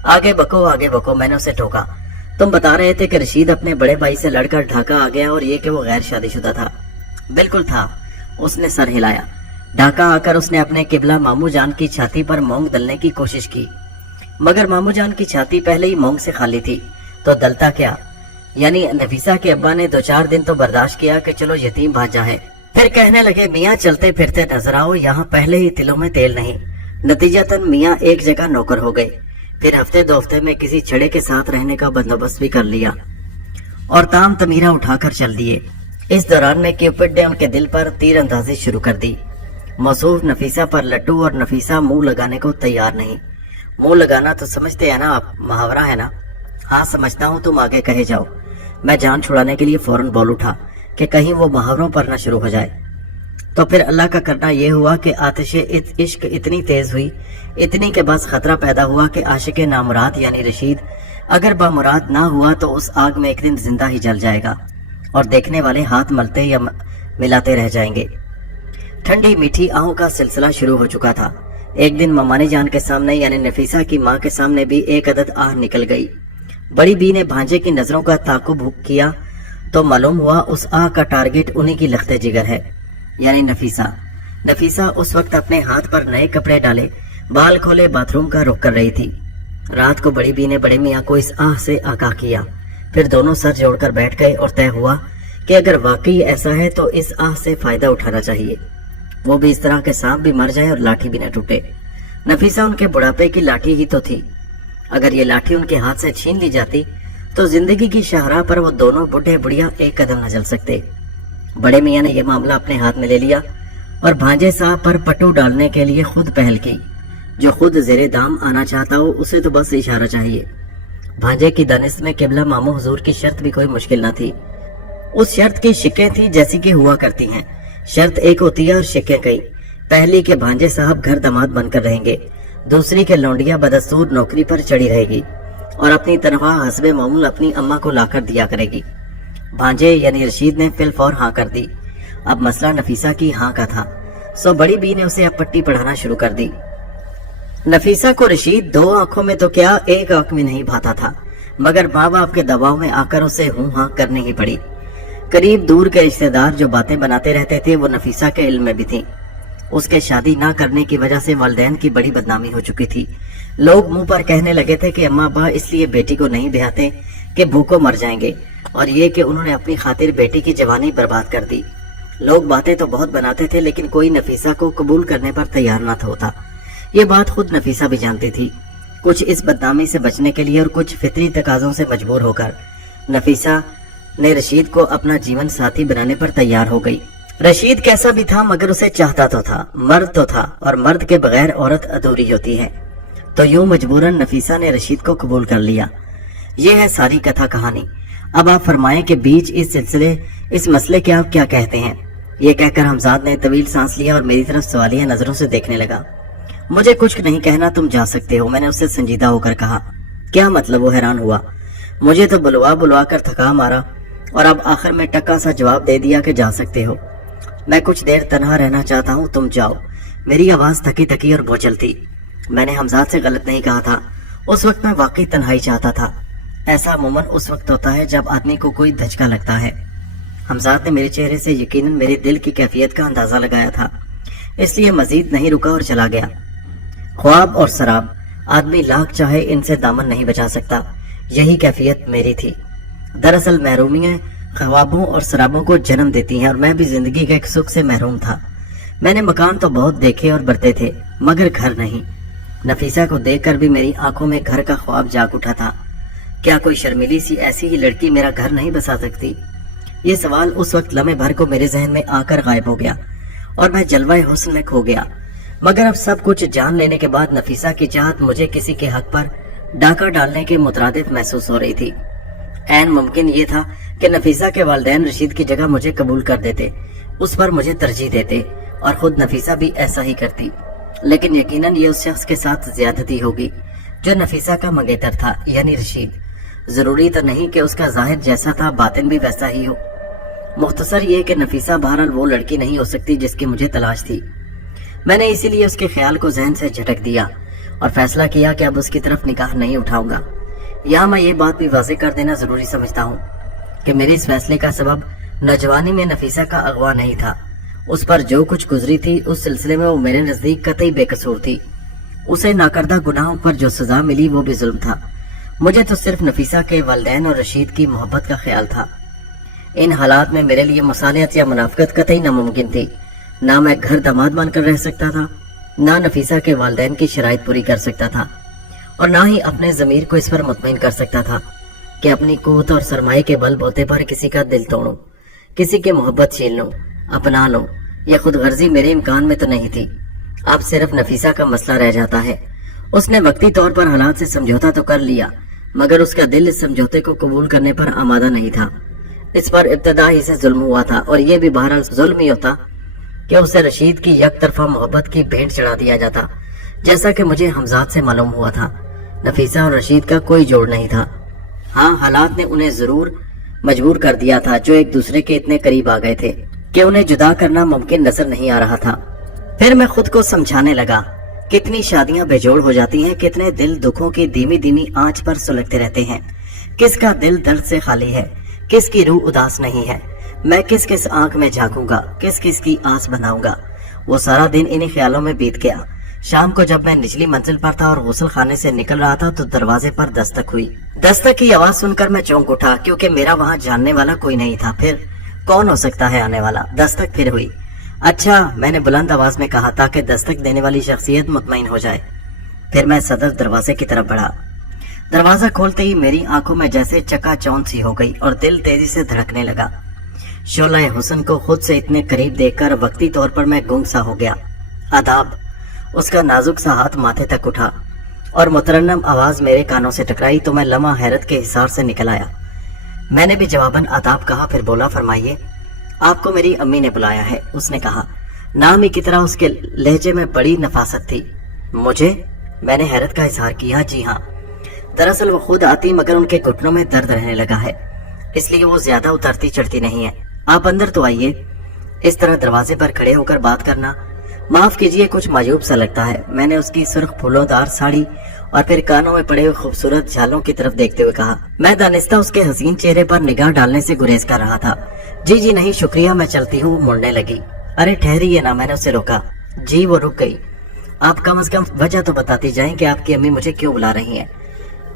आगे बको, आगे बको। मैंने उसे टोका। तुम बता रहे थे कि रशीद अपने बड़े भाई से लड़कर ढाका आ गया और ये कि वो गैर शादीशुदा था। बिल्कुल था। उसने सर हिलाया। ढाका आकर उसने अपने किबला मामू जान की छाती पर मोंग दलने की कोशिश की, मगर मामू जान की छाती पहले ही मोंग से खाली थी, तो दलता क्या। यानी नफीसा के अब्बा ने 2-4 दिन तो बर्दाश्त किया कि चलो यतीम भाजा है। फिर कहने लगे, मियाँ चलते फिरते नजर आओ, यहाँ पहले ही तिलों में तेल नहीं। नतीजतन मियाँ एक जगह नौकर हो गए। फिर हफ्ते 2 हफ्ते में किसी छड़े के साथ रहने का बंदोबस्त भी कर लिया और ताम तमीरा उठाकर चल दिए। इस दौरान में क्यूपिड ने उनके दिल पर तीर अंदाजी शुरू कर दी। मौसूफ नफीसा पर लट्टू और नफीसा मुंह लगाने को तैयार नहीं। मुंह लगाना तो समझते हैं ना आप, मुहावरा है ना? हाँ समझता हूँ, तुम आगे कहे जाओ। मैं जान छुड़ाने के लिए फौरन बोल उठा कि कहीं वो मुहावरों पर न शुरू हो जाए। तो फिर अल्लाह का करना यह हुआ कि आतिशे इश्क इतनी तेज हुई, इतनी के बस खतरा पैदा हुआ कि आशिक नामुराद यानी रशीद अगर बामुराद ना हुआ तो उस आग में एक दिन जिंदा ही जल जाएगा और देखने वाले हाथ मलते या मिलाते रह जाएंगे। ठंडी मीठी आहों का सिलसिला शुरू हो चुका था। एक दिन ममानी जान के सामने यानी नफीसा की माँ के सामने भी एक अदद आह निकल गई। बड़ी बी ने भांजे की नजरों का ताकुब किया तो मालूम हुआ उस आह का टारगेट उन्हीं की लख्ते जिगर है, यानी नफीसा। नफीसा उस वक्त अपने हाथ पर नए कपड़े डाले, बाल खोले बाथरूम का रुख कर रही थी। रात को बड़ी बी ने बड़े मियाँ को इस आह से आगाह किया। پھر دونوں سر جوڑ کر بیٹھ گئے اور طے ہوا کہ اگر واقعی ایسا ہے تو اس آہ سے فائدہ اٹھانا چاہیے، وہ بھی اس طرح کے سانپ بھی مر جائے اور لاٹھی بھی نہ ٹوٹے۔ نفیسہ ان کے بڑھاپے کی لاٹھی ہی تو تھی، اگر یہ لاٹھی ان کے ہاتھ سے چھین لی جاتی تو زندگی کی شاہراہ پر وہ دونوں بڈھے بڑھیا ایک قدم نہ چل سکتے۔ بڑے میاں نے یہ معاملہ اپنے ہاتھ میں لے لیا اور بھانجے صاحب پر پٹو ڈالنے کے لیے خود پہل کی۔ جو خود زیر دام آنا چاہتا ہو اسے تو بس اشارہ چاہیے۔ بھانجے کی دانست میں قبلہ مامو حضور کی شرط بھی کوئی مشکل نہ تھی۔ اس شرط کی شکیں تھی جیسی کہ ہوا کرتی ہیں، شرط ایک ہوتی ہے اور شکیں کئی۔ پہلی کہ بھانجے صاحب گھر داماد بن کر رہیں گے، دوسری کہ لونڈیا بدستور نوکری پر چڑھی رہے گی اور اپنی تنخواہ حسب معمول اپنی اماں کو لا کر دیا کرے گی۔ بھانجے یعنی رشید نے فی الفور ہاں کر دی۔ اب مسئلہ نفیسہ کی ہاں کا تھا، سو بڑی بی نے اسے اب پٹی پڑھانا شروع کر دی۔ نفیسہ کو رشید دو آنکھوں میں تو کیا ایک آنکھ میں نہیں بھاتا تھا، مگر ماں باپ کے دباؤ میں آ کر اسے ہوں ہاں کرنی ہی پڑی۔ قریب دور کے رشتہ دار جو باتیں بناتے رہتے تھے وہ نفیسہ کے علم میں بھی تھیں۔ اس کے شادی نہ کرنے کی وجہ سے والدین کی بڑی بدنامی ہو چکی تھی۔ لوگ منہ پر کہنے لگے تھے کہ اماں ابا اس لیے بیٹی کو نہیں بیاہتے کہ بھوکوں مر جائیں گے، اور یہ کہ انہوں نے اپنی خاطر بیٹی کی جوانی برباد کر دی۔ لوگ باتیں تو بہت بناتے تھے لیکن کوئی نفیسہ کو قبول کرنے پر تیار نہ ہوتا۔ یہ بات خود نفیسہ بھی جانتی تھی۔ کچھ اس بدنامی سے بچنے کے لیے اور کچھ فطری تقاضوں سے مجبور ہو کر نفیسہ نے رشید کو اپنا جیون ساتھی بنانے پر تیار ہو گئی۔ رشید کیسا بھی تھا مگر اسے چاہتا تو تھا، مرد تو تھا، اور مرد کے بغیر عورت ادھوری ہوتی ہے۔ تو یوں مجبوراً نفیسہ نے رشید کو قبول کر لیا۔ یہ ہے ساری کتھا کہانی۔ اب آپ فرمائیں کہ بیچ اس مسئلے کے آپ کیا کہتے ہیں؟ یہ کہہ کر حمزاد نے طویل سانس لیا اور میری طرف سوالیہ نظروں سے دیکھنے لگا۔ مجھے کچھ نہیں کہنا، تم جا سکتے ہو، میں نے اس سے سنجیدہ ہو کر کہا۔ کیا مطلب؟ وہ حیران ہوا۔ مجھے تو بلوا کر تھکا مارا اور اب آخر میں ٹکا سا جواب دے دیا کہ جا سکتے ہو۔ میں کچھ دیر تنہا رہنا چاہتا ہوں، تم جاؤ۔ میری آواز تھکی تھکی اور بوچھل تھی۔ میں نے حمزاد سے غلط نہیں کہا تھا، اس وقت میں واقعی تنہائی چاہتا تھا۔ ایسا عموماً اس وقت ہوتا ہے جب آدمی کو کوئی دھچکا لگتا ہے۔ حمزاد نے میرے چہرے سے یقیناً میرے دل کی کیفیت کا اندازہ لگایا تھا، اس لیے مزید نہیں رکا اور چلا گیا۔ خواب اور سراب، آدمی لاکھ چاہے ان سے دامن نہیں بچا سکتا، یہی کیفیت میری تھی۔ دراصل محرومیاں خوابوں اور سرابوں کو جنم دیتی ہیں اور میں بھی زندگی کے ایک سکھ سے محروم تھا۔ میں نے مکان تو بہت دیکھے اور برتے تھے مگر گھر نہیں۔ نفیسہ کو دیکھ کر بھی میری آنکھوں میں گھر کا خواب جاگ اٹھا تھا۔ کیا کوئی شرمیلی سی ایسی ہی لڑکی میرا گھر نہیں بسا سکتی؟ یہ سوال اس وقت لمحے بھر کو میرے ذہن میں آ کر غائب ہو گیا اور میں جلوہ حسن میں کھو گیا۔ مگر اب سب کچھ جان لینے کے بعد نفیسہ کی چاہت مجھے کسی کے حق پر ڈاکہ ڈالنے کے مترادف محسوس ہو رہی تھی۔ عین ممکن یہ تھا کہ نفیسہ کے والدین رشید کی جگہ مجھے قبول کر دیتے، اس پر مجھے ترجیح دیتے اور خود نفیسہ بھی ایسا ہی کرتی، لیکن یقیناً یہ اس شخص کے ساتھ زیادتی ہوگی جو نفیسہ کا منگیتر تھا، یعنی رشید۔ ضروری تو نہیں کہ اس کا ظاہر جیسا تھا باطن بھی ویسا ہی ہو۔ مختصر یہ کہ نفیسہ بہرحال وہ لڑکی نہیں ہو سکتی جس کی مجھے تلاش تھی۔ میں نے اسی لیے اس کے خیال کو ذہن سے جھٹک دیا اور فیصلہ کیا کہ اب اس کی طرف نگاہ نہیں اٹھاؤں گا۔ یہاں میں یہ بات بھی واضح کر دینا ضروری سمجھتا ہوں کہ میرے اس فیصلے کا سبب نوجوانی میں نفیسہ کا اغوا نہیں تھا۔ اس پر جو کچھ گزری تھی اس سلسلے میں وہ میرے نزدیک قطعی بے قصور تھی۔ اسے ناکردہ گناہوں پر جو سزا ملی وہ بھی ظلم تھا۔ مجھے تو صرف نفیسہ کے والدین اور رشید کی محبت کا خیال تھا۔ ان حالات میں میرے لیے مصالحت یا منافقت قطعی ناممکن تھی۔ نہ میں گھر داماد بن کر رہ سکتا تھا، نہ نفیسہ کے والدین کی شرائط پوری کر سکتا تھا، اور نہ ہی اپنے ضمیر کو اس پر مطمئن کر سکتا تھا کہ اپنی قوت اور سرمایہ کے بل بوتے پر کسی کا دل توڑوں، کسی کی محبت چھین لوں، اپنا لوں۔ یہ خود غرضی میرے امکان میں تو نہیں تھی۔ اب صرف نفیسہ کا مسئلہ رہ جاتا ہے۔ اس نے وقتی طور پر حالات سے سمجھوتا تو کر لیا، مگر اس کا دل اس سمجھوتے کو قبول کرنے پر آمادہ نہیں تھا۔ اس پر ابتدا ہی سے ظلم ہوا تھا، اور یہ بھی بہرحال ظلم ہی ہوتا کہ اسے رشید کی یک طرفہ محبت کی بھینٹ چڑھا دیا جاتا، جیسا کہ مجھے حمزاد سے معلوم ہوا تھا۔ نفیسہ اور رشید کا کوئی جوڑ نہیں تھا۔ ہاں، حالات نے انہیں ضرور مجبور کر دیا تھا، جو ایک دوسرے کے اتنے قریب آ گئے تھے کہ انہیں جدا کرنا ممکن نظر نہیں آ رہا تھا۔ پھر میں خود کو سمجھانے لگا، کتنی شادیاں بے جوڑ ہو جاتی ہیں، کتنے دل دکھوں کی دھیمی دھیمی آنچ پر سلگتے رہتے ہیں۔ کس کا دل درد سے خالی ہے، کس کی روح اداس نہیں ہے، میں کس کس آنکھ میں جھانکوں گا، کس کس کی آس بناؤں گا۔ وہ سارا دن انہی خیالوں میں بیت گیا۔ शाम को जब मैं निचली मंजिल पर था और गुस्ल खाने से निकल रहा था तो दरवाजे पर दस्तक हुई। दस्तक की आवाज सुनकर मैं चौंक उठा, क्योंकि मेरा वहां जानने वाला कोई नहीं था। फिर कौन हो सकता है आने वाला? दस्तक फिर हुई। अच्छा, मैंने बुलंद आवाज में कहा ताकि दस्तक देने वाली शख्सियत मुतमईन हो जाए। फिर मैं सदर दरवाजे की तरफ बढ़ा। दरवाजा खोलते ही मेरी आंखों में जैसे चकाचौंध सी हो गई और दिल तेजी से धड़कने लगा। शोला हुस्न को खुद से इतने करीब देखकर वक्ती तौर पर मैं गुंग सा हो गया। आदाब। उसका नाजुक सा हाथ माथे तक उठा और मुतरन्नम आवाज मेरे कानों से टकराई तो मैं लम्हा हैरत के हिसार से निकल आया। मैंने भी जवाबन आदाब कहा, फिर बोला, फरमाइए। आपको मेरी अम्मी ने बुलाया है, उसने कहा। नाम ही की तरह उसके लहजे में बड़ी नफासत थी। मुझे? मैंने हैरत का इजहार किया। जी हाँ। दरअसल वो खुद आती मगर उनके घुटनों में दर्द रहने लगा है, इसलिए वो ज्यादा उतरती चढ़ती नहीं है। आप अंदर तो आइए। इस तरह दरवाजे पर खड़े होकर बात करना, माफ कीजिए, कुछ मायूब सा लगता है। मैंने उसकी सुर्ख फूलोदार साड़ी और फिर कानों में पड़े हुए खूबसूरत झालों की तरफ देखते हुए कहा। मैं दानिस्ता उसके हसीन चेहरे पर निगाह डालने से गुरेज कर रहा था। जी नहीं शुक्रिया, मैं चलती हूँ। मुड़ने लगी। अरे ठहरिए ना, मैंने उसे रोका। जी, वो रुक गई। आप कम से कम वजह तो बताती जाएं कि आपकी अम्मी मुझे क्यों बुला रही हैं।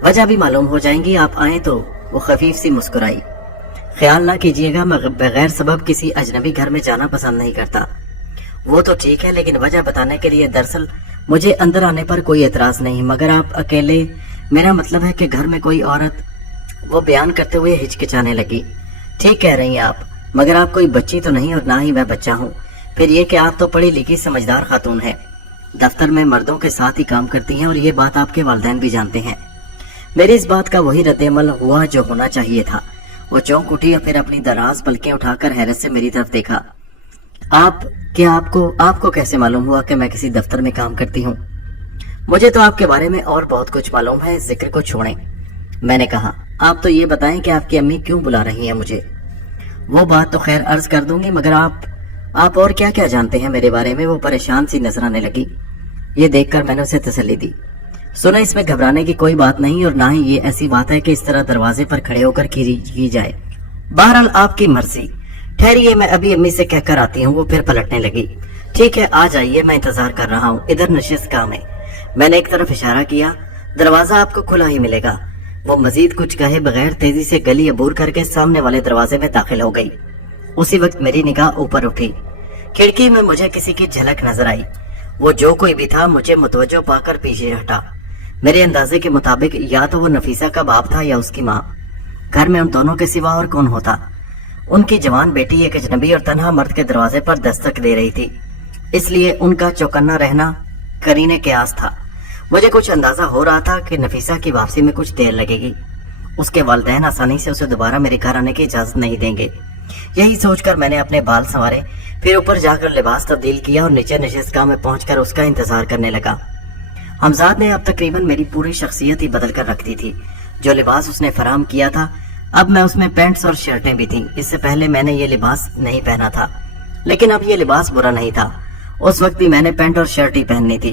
वजह भी मालूम हो जाएंगी, आप आए तो। वो खफीफ सी मुस्कुराई। ख्याल ना कीजिएगा, मैं बगैर सबब किसी अजनबी घर में जाना पसंद नहीं करता। वो तो ठीक है, लेकिन वजह बताने के लिए दरअसल मुझे अंदर आने पर कोई एतराज नहीं, मगर आप अकेले, मेरा मतलब है कि घर में कोई औरत। वो बयान करते हुए हिचकिचाने लगी। ठीक कह रही हैं आप, मगर आप कोई बच्ची तो नहीं और ना ही मैं बच्चा हूँ। फिर ये कि आप तो पढ़ी लिखी समझदार खातून है, दफ्तर में मर्दों के साथ ही काम करती हैं और ये बात आपके वालिदैन भी जानते हैं। मेरी इस बात का वही रद्द-ए-अमल हुआ जो होना चाहिए था। वो चौंक उठी और फिर अपनी दराज पलकें उठाकर हैरत से मेरी तरफ देखा। आपको कैसे मालूम हुआ कि मैं किसी दफ्तर में काम करती हूँ? मुझे तो आपके बारे में और बहुत कुछ मालूम है, जिक्र को छोड़ें। मैंने कहा, आप तो ये बताएं कि आपकी अम्मी क्यों बुला रही है मुझे। वो बात तो खैर अर्ज कर दूंगी, मगर आप और क्या क्या जानते हैं मेरे बारे में? वो परेशान सी नजर आने लगी। ये देखकर मैंने उसे तसल्ली दी। सुना, इसमें घबराने की कोई बात नहीं और ना ही ये ऐसी बात है कि इस तरह दरवाजे पर खड़े होकर की जाए। बहरहाल आपकी मर्जी। ठहरिए, मैं अभी अम्मी से कहकर आती हूँ। वो फिर पलटने लगी। ठीक है, आ जाइए, मैं इंतजार कर रहा हूँ। इधर नशिस्त काम है। मैंने एक तरफ इशारा किया। दरवाजा आपको खुला ही मिलेगा। वो मजीद कुछ कहे बगैर तेजी से गली अबूर करके सामने वाले दरवाजे में दाखिल हो गई। उसी वक्त मेरी निगाह ऊपर उठी। खिड़की में मुझे किसी की झलक नजर आई। वो जो कोई भी था मुझे मुतवज्जो पाकर पीछे हटा। मेरे अंदाजे के मुताबिक या तो वो नफीसा का बाप था या उसकी माँ। घर में उन दोनों के सिवा और कौन होता? उनकी जवान बेटी एक अजनबी और तन्हा मर्द के दरवाजे पर दस्तक दे रही थी, इसलिए उनका चौकन्ना रहना करीने के आस था। मुझे कुछ अंदाजा हो रहा था कि नफीसा की वापसी में कुछ देर लगेगी। उसके वालिदैन आसानी से उसे दोबारा मेरे घर आने की इजाजत नहीं देंगे। यही सोचकर मैंने अपने बाल संवारे, फिर ऊपर जाकर लिबास तब्दील किया और नीचे नशिस्तगाह में पहुंचकर उसका इंतजार करने लगा। हमजाद ने अब तकरीबन मेरी पूरी शख्सियत ही बदल कर रख दी थी। जो लिबास उसने फराहम किया था, अब मैं उसमें पैंट्स और शर्टें भी थीं। इससे पहले मैंने ये लिबास नहीं पहना था, लेकिन अब ये लिबास बुरा नहीं था। उस वक्त भी मैंने पैंट और शर्ट ही पहननी थी।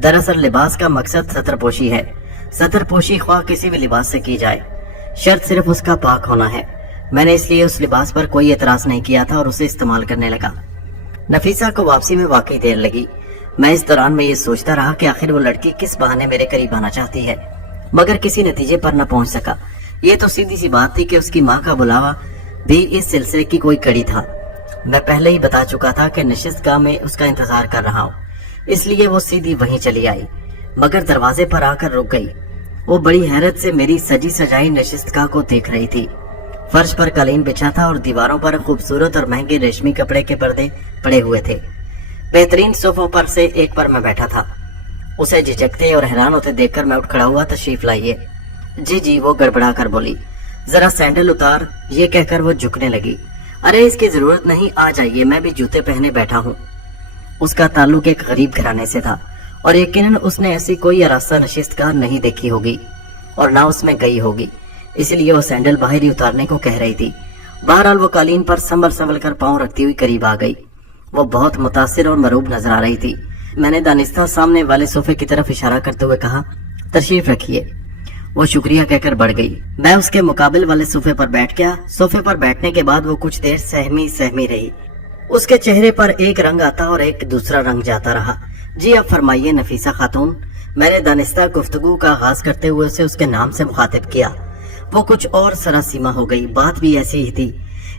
दरअसल लिबास का मकसद सतरपोशी है। सतरपोशी ख्वाह किसी भी लिबास से की जाए, शर्त सिर्फ उसका पाक होना है। मैंने इसलिए उस लिबास पर कोई एतराज नहीं किया था और उसे इस्तेमाल करने लगा। नफीसा को वापसी में वाकई देर लगी। मैं इस दौरान में ये सोचता रहा कि आखिर वो लड़की किस बहाने मेरे करीब आना चाहती है, मगर किसी नतीजे पर न पहुंच सका। ये तो सीधी सी बात थी कि उसकी माँ का बुलावा भी इस सिलसिले की कोई कड़ी था। मैं पहले ही बता चुका था कि नशिस्तगाह में उसका इंतजार कर रहा हूँ, इसलिए वो सीधी वहीं चली आई, मगर दरवाजे पर आकर रुक गई। वो बड़ी हैरत से मेरी सजी सजाई नशिस्तगाह को देख रही थी। फर्श पर कालीन बिछा था और दीवारों पर खूबसूरत और महंगे रेशमी कपड़े के पर्दे पड़े हुए थे। बेहतरीन सोफों पर से एक पर मैं बैठा था। उसे झिझकते और हैरान होते देखकर मैं उठ खड़ा हुआ। तशरीफ लाइए। जी, वो गड़बड़ा कर बोली। जरा सैंडल उतार, ये कहकर वो झुकने लगी। अरे इसकी जरूरत नहीं, आ जाइए, मैं भी जूते पहने बैठा हूँ। उसका ताल्लुक एक गरीब घराने से था और यकीनन उसने ऐसी कोई आरास्ता नशिस्तगाह नहीं देखी होगी और ना उसमें गई होगी, इसलिए वो सैंडल बाहर ही उतारने को कह रही थी। बहरहाल वो कालीन पर संभल कर पांव रखती हुई करीब आ गई। वो बहुत मुतासिर और मरूब नजर आ रही थी। मैंने दानिस्ता सामने वाले सोफे की तरफ इशारा करते हुए कहा, तशरीफ रखिए। वो शुक्रिया कहकर बढ़ गई। मैं उसके मुकाबिल वाले सोफे पर बैठ गया। सोफे पर बैठने के बाद वो कुछ देर सहमी रही। उसके चेहरे पर एक रंग आता और एक दूसरा रंग जाता रहा। जी अब फरमाइए नफीसा खातून। मैंने दानिस्ता गुफ्तगू का आगाज करते हुए उसे उसके नाम से मुखातिब किया। वो कुछ और सरासीमा हो गई। बात भी ऐसी ही थी।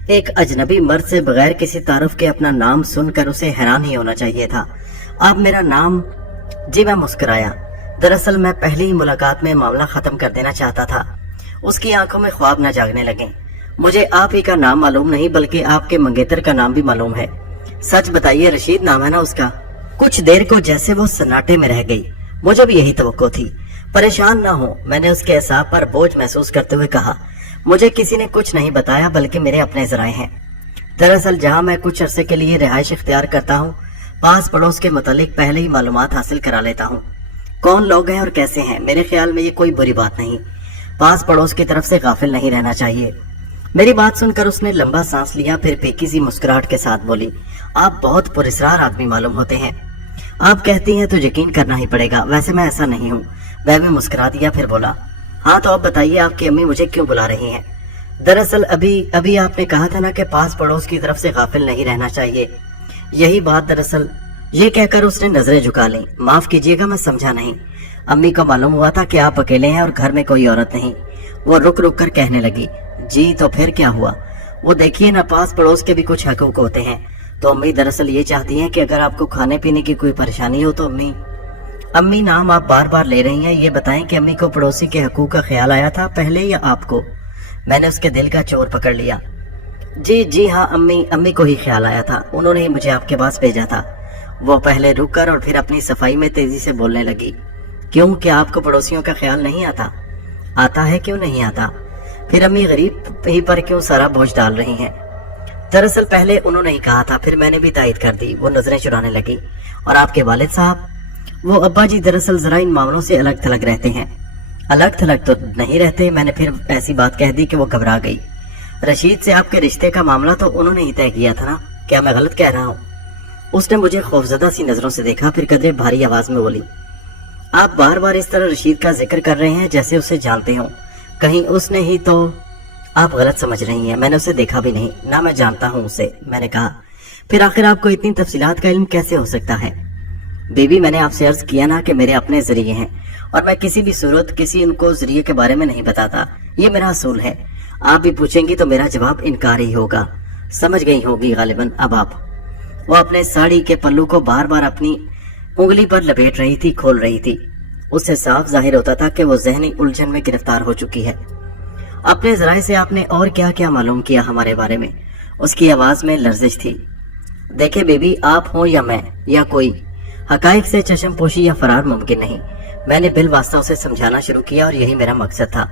एक अजनबी मर्द से बगैर किसी तारुफ के अपना नाम सुनकर उसे हैरान ही होना चाहिए था। आप मेरा नाम? जी मैं मुस्कुराया। दरअसल मैं पहली ही मुलाकात में मामला खत्म कर देना चाहता था। उसकी आंखों में ख्वाब न जागने लगे। मुझे आप ही का नाम मालूम नहीं बल्कि आपके मंगेतर का नाम भी मालूम है। सच बताइए, रशीद नाम है ना उसका? कुछ देर को जैसे वो सन्नाटे में रह गई। मुझे भी यही तवक्को थी। परेशान ना हो, मैंने उसके एहसास पर बोझ महसूस करते हुए कहा। मुझे किसी ने कुछ नहीं बताया बल्कि मेरे अपने जराए हैं। दरअसल जहाँ मैं कुछ अरसे के लिए रिहाइश इख्तियार करता हूँ, पास पड़ोस के मुतालिक पहले ही मालूमात हासिल करा लेता हूँ। कौन लोग हैं और कैसे हैं, मेरे ख्याल में ये कोई बुरी बात नहीं। पास पड़ोस की तरफ से गाफिल नहीं रहना चाहिए। मेरी बात सुनकर उसने लंबा सांस लिया, फिर फीकी सी मुस्कुराहट के साथ बोली, आप बहुत पुरस्कार आदमी मालूम होते हैं। आप कहती हैं तो यकीन करना ही पड़ेगा। वैसे मैं ऐसा नहीं हूँ। वह भी मुस्कुरा दिया, फिर बोला, हाँ तो आप बताइए आपकी अम्मी मुझे क्यों बुला रही हैं? दरअसल अभी आपने कहा था ना कि पास पड़ोस की तरफ से गाफिल नहीं रहना चाहिए। यही बात दरअसल। ये कहकर उसने नजरें झुका ली। माफ कीजिएगा, मैं समझा नहीं। अम्मी को मालूम हुआ था कि आप अकेले हैं और घर में कोई औरत नहीं। वो रुक रुक कर कहने लगी, जी तो फिर क्या हुआ? वो देखिए ना, पास पड़ोस के भी कुछ हकूक होते हैं। तो अम्मी दरअसल ये चाहती हैं कि अगर आपको खाने पीने की कोई परेशानी हो तो अम्मी नाम आप बार बार ले रही हैं। ये बताएं कि अम्मी को पड़ोसी के हकूक का ख्याल आया था पहले या आपको? मैंने उसके दिल का चोर पकड़ लिया। जी हाँ, अम्मी को ही ख्याल आया था। उन्होंने ही मुझे आपके पास भेजा था। वो पहले रुक कर और फिर अपनी सफाई में तेजी से बोलने लगी। क्यों, क्या आपको पड़ोसियों का ख्याल नहीं आता? आता है, क्यों नहीं आता? फिर अम्मी गरीब ही पर क्यों सारा बोझ डाल रही हैं? दरअसल पहले उन्होंने ही कहा था, फिर मैंने भी तायद कर दी। वो नजरें चुराने लगी। और आपके वालिद साहब? वो अब्बा जी दरअसल जरा इन मामलों से अलग थलग रहते हैं। अलग थलग तो नहीं रहते। मैंने फिर ऐसी बात कह दी कि वो घबरा गई। रशीद से आपके रिश्ते का मामला तो उन्होंने ही तय किया था ना? क्या मैं गलत कह रहा हूँ? उसने मुझे खौफजदा सी नजरों से देखा, फिर कदरे भारी आवाज में बोली, आप बार बार इस तरह रशीद का जिक्र कर रहे हैं जैसे उसे जानते हो। कहीं उसने ही तो? आप गलत समझ रही हैं। मैंने उसे देखा भी नहीं, ना मैं जानता हूँ उसे। मैंने कहा, फिर आखिर आपको इतनी तफसीलात का इल्म कैसे हो सकता है? बीबी, मैंने आपसे अर्ज किया ना कि मेरे अपने जरिए हैं और मैं किसी भी सूरत किसी उनको जरिए के बारे में नहीं बताता। ये मेरा असूल है। आप भी पूछेंगी तो मेरा जवाब इनकार ही होगा। समझ गई होगी गालिबन अब आप। वो अपने साड़ी के पल्लू को बार बार अपनी उंगली पर लपेट रही थी, खोल रही थी। उससे साफ जाहिर होता था कि वो जहनी उलझन में गिरफ्तार हो चुकी है। अपने जराए से आपने और क्या क्या मालूम किया हमारे बारे में? उसकी आवाज में लर्जिश थी। देखे बेबी, आप हो या मैं या कोई, हकाइक से चश्मपोशी या फरार मुमकिन नहीं। मैंने बिलवास्ता उसे समझाना शुरू किया और यही मेरा मकसद था।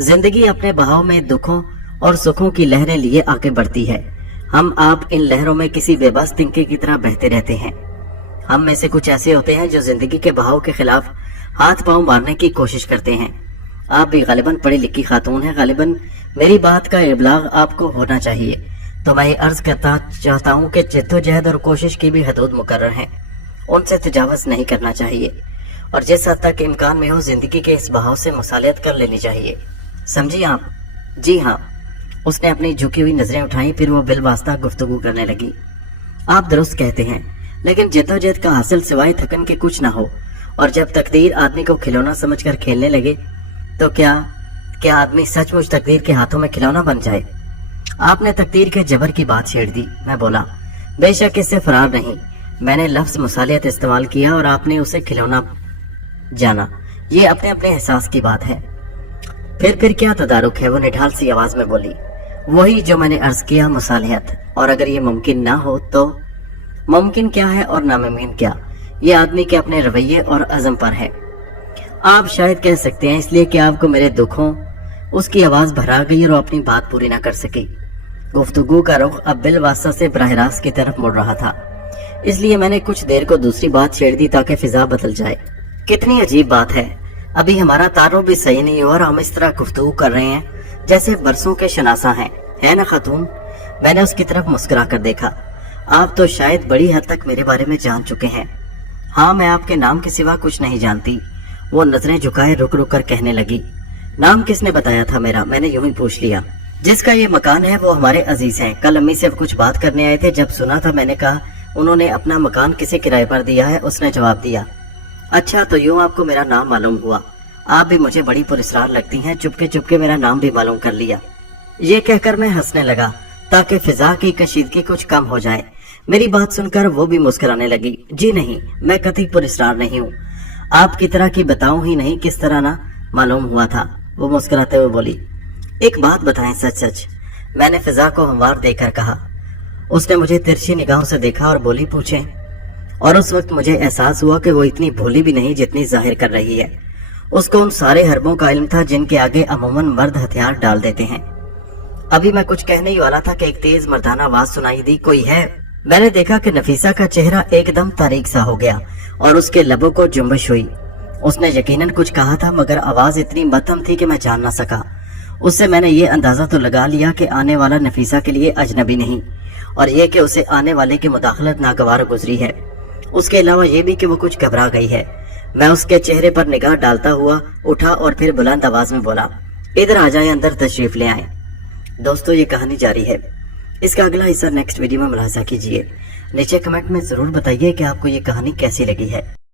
जिंदगी अपने बहाव में दुखों और सुखों की लहरें लिए आगे बढ़ती है। हम आप इन लहरों में किसी बेबस तिनके की तरह बहते रहते हैं। हम में से कुछ ऐसे होते हैं जो जिंदगी के बहाव के खिलाफ हाथ पांव मारने की कोशिश करते हैं। आप भी गालिबन पढ़ी लिखी खातून है। गालिबन मेरी बात का इब्लाग आपको होना चाहिए। तो मैं अर्ज करता चाहता हूँ कि जद्दोजहद और कोशिश की भी हदूद मुकर्रर हैं, उनसे तजावज नहीं करना चाहिए और जिस हद तक इम्कान में हो जिंदगी के इस बहाव से मुसालियत कर लेनी चाहिए। समझी आप? जी हाँ। उसने अपनी झुकी हुई नजरें उठाई, फिर वो बिलवास्ता गुफ्तगू करने लगी। आप दुरुस्त कहते हैं, लेकिन जद्दोजहद का हासिल सिवाय थकन के कुछ ना हो और जब तकदीर आदमी को खिलौना समझकर खेलने लगे तो क्या आदमी सचमुच तकदीर के हाथों में खिलौना बन जाए? आपने तकदीर के जबर की बात छेड़ दी। मैं बोला, बेशक इससे फरार नहीं। मैंने लफ्ज मुसालियत इस्तेमाल किया और आपने उसे खिलौना जाना। ये अपने अपने एहसास की बात है। फिर क्या तदारुक है? वो निढाल सी आवाज में बोली, वही जो मैंने अर्ज किया, मुसालियत। और अगर ये मुमकिन ना हो तो? मुमकिन क्या है और नामुमकिन क्या? ये आदमी के अपने रवैये और अज़म पर है। आप शायद कह सकते हैं इसलिए कि आपको मेरे दुखों। उसकी आवाज भरा गई और वो अपनी बात पूरी ना कर सकी। गुफ्तगू का रुख अब बिलवास्ता से बराह रास्त की तरफ मुड़ रहा था, इसलिए मैंने कुछ देर को दूसरी बात छेड़ दी ताकि फिजा बदल जाए। कितनी अजीब बात है, अभी हमारा तारुफ भी सही नहीं हुआ और हम इस तरह गुफ्तगू कर रहे हैं जैसे बरसों के शनासा हैं, है ना खातून? मैंने उसकी तरफ मुस्कुरा कर देखा। आप तो शायद बड़ी हद तक मेरे बारे में जान चुके हैं। हाँ, मैं आपके नाम के सिवा कुछ नहीं जानती। वो नजरें झुकाए रुक रुक कर कहने लगी, नाम किसने बताया था मेरा? मैंने यूं ही पूछ लिया। जिसका ये मकान है वो हमारे अजीज हैं। कल अम्मी से कुछ बात करने आए थे, जब सुना था मैंने कहा उन्होंने अपना मकान किसे किराए पर दिया है? उसने जवाब दिया, अच्छा तो यूं आपको मेरा नाम मालूम हुआ। आप भी मुझे बड़ी पुरस्कार लगती हैं, चुपके चुपके मेरा नाम भी मालूम कर लिया। ये कहकर मैं हंसने लगा ताकि फिजा की कशीदगी कुछ कम हो जाए। मेरी बात सुनकर वो भी मुस्कुराने लगी। जी नहीं, मैं कतई पुरस्कार नहीं हूँ, आपकी तरह की बताऊं ही नहीं, किस तरह ना मालूम हुआ था। वो मुस्कुराते हुए बोली, एक बात बताएं सच सच। मैंने फिजा को हमवार देकर कहा। उसने मुझे तिरछी निगाहों से देखा और बोली, पूछें। और उस वक्त मुझे एहसास हुआ कि वो इतनी भोली भी नहीं जितनी जाहिर कर रही है। उसको उन सारे हरबों का इल्म था जिनके आगे अमूमन मर्द हथियार डाल देते हैं। अभी मैं कुछ कहने ही वाला था कि एक तेज मर्दाना आवाज सुनाई दी, कोई है? मैंने देखा कि नफीसा का चेहरा एकदम तारीक सा हो गया और उसके लबों को जुम्बश हुई। उसने यकीनन कुछ कहा था, मगर आवाज इतनी मध्यम थी कि मैं जान ना सका। उससे मैंने ये अंदाजा तो लगा लिया कि आने वाला नफीसा के लिए अजनबी नहीं, और ये कि उसे आने वाले की मुदाखलत नागवार गुजरी है। उसके अलावा ये भी कि वो कुछ घबरा गई है। मैं उसके चेहरे पर निगाह डालता हुआ उठा और फिर बुलंद आवाज में बोला, इधर आ जाए, अंदर तशरीफ ले आए। दोस्तों, ये कहानी जारी है। इसका अगला हिस्सा नेक्स्ट वीडियो में मुलाहिजा कीजिए। नीचे कमेंट में जरूर बताइए कि आपको ये कहानी कैसी लगी है।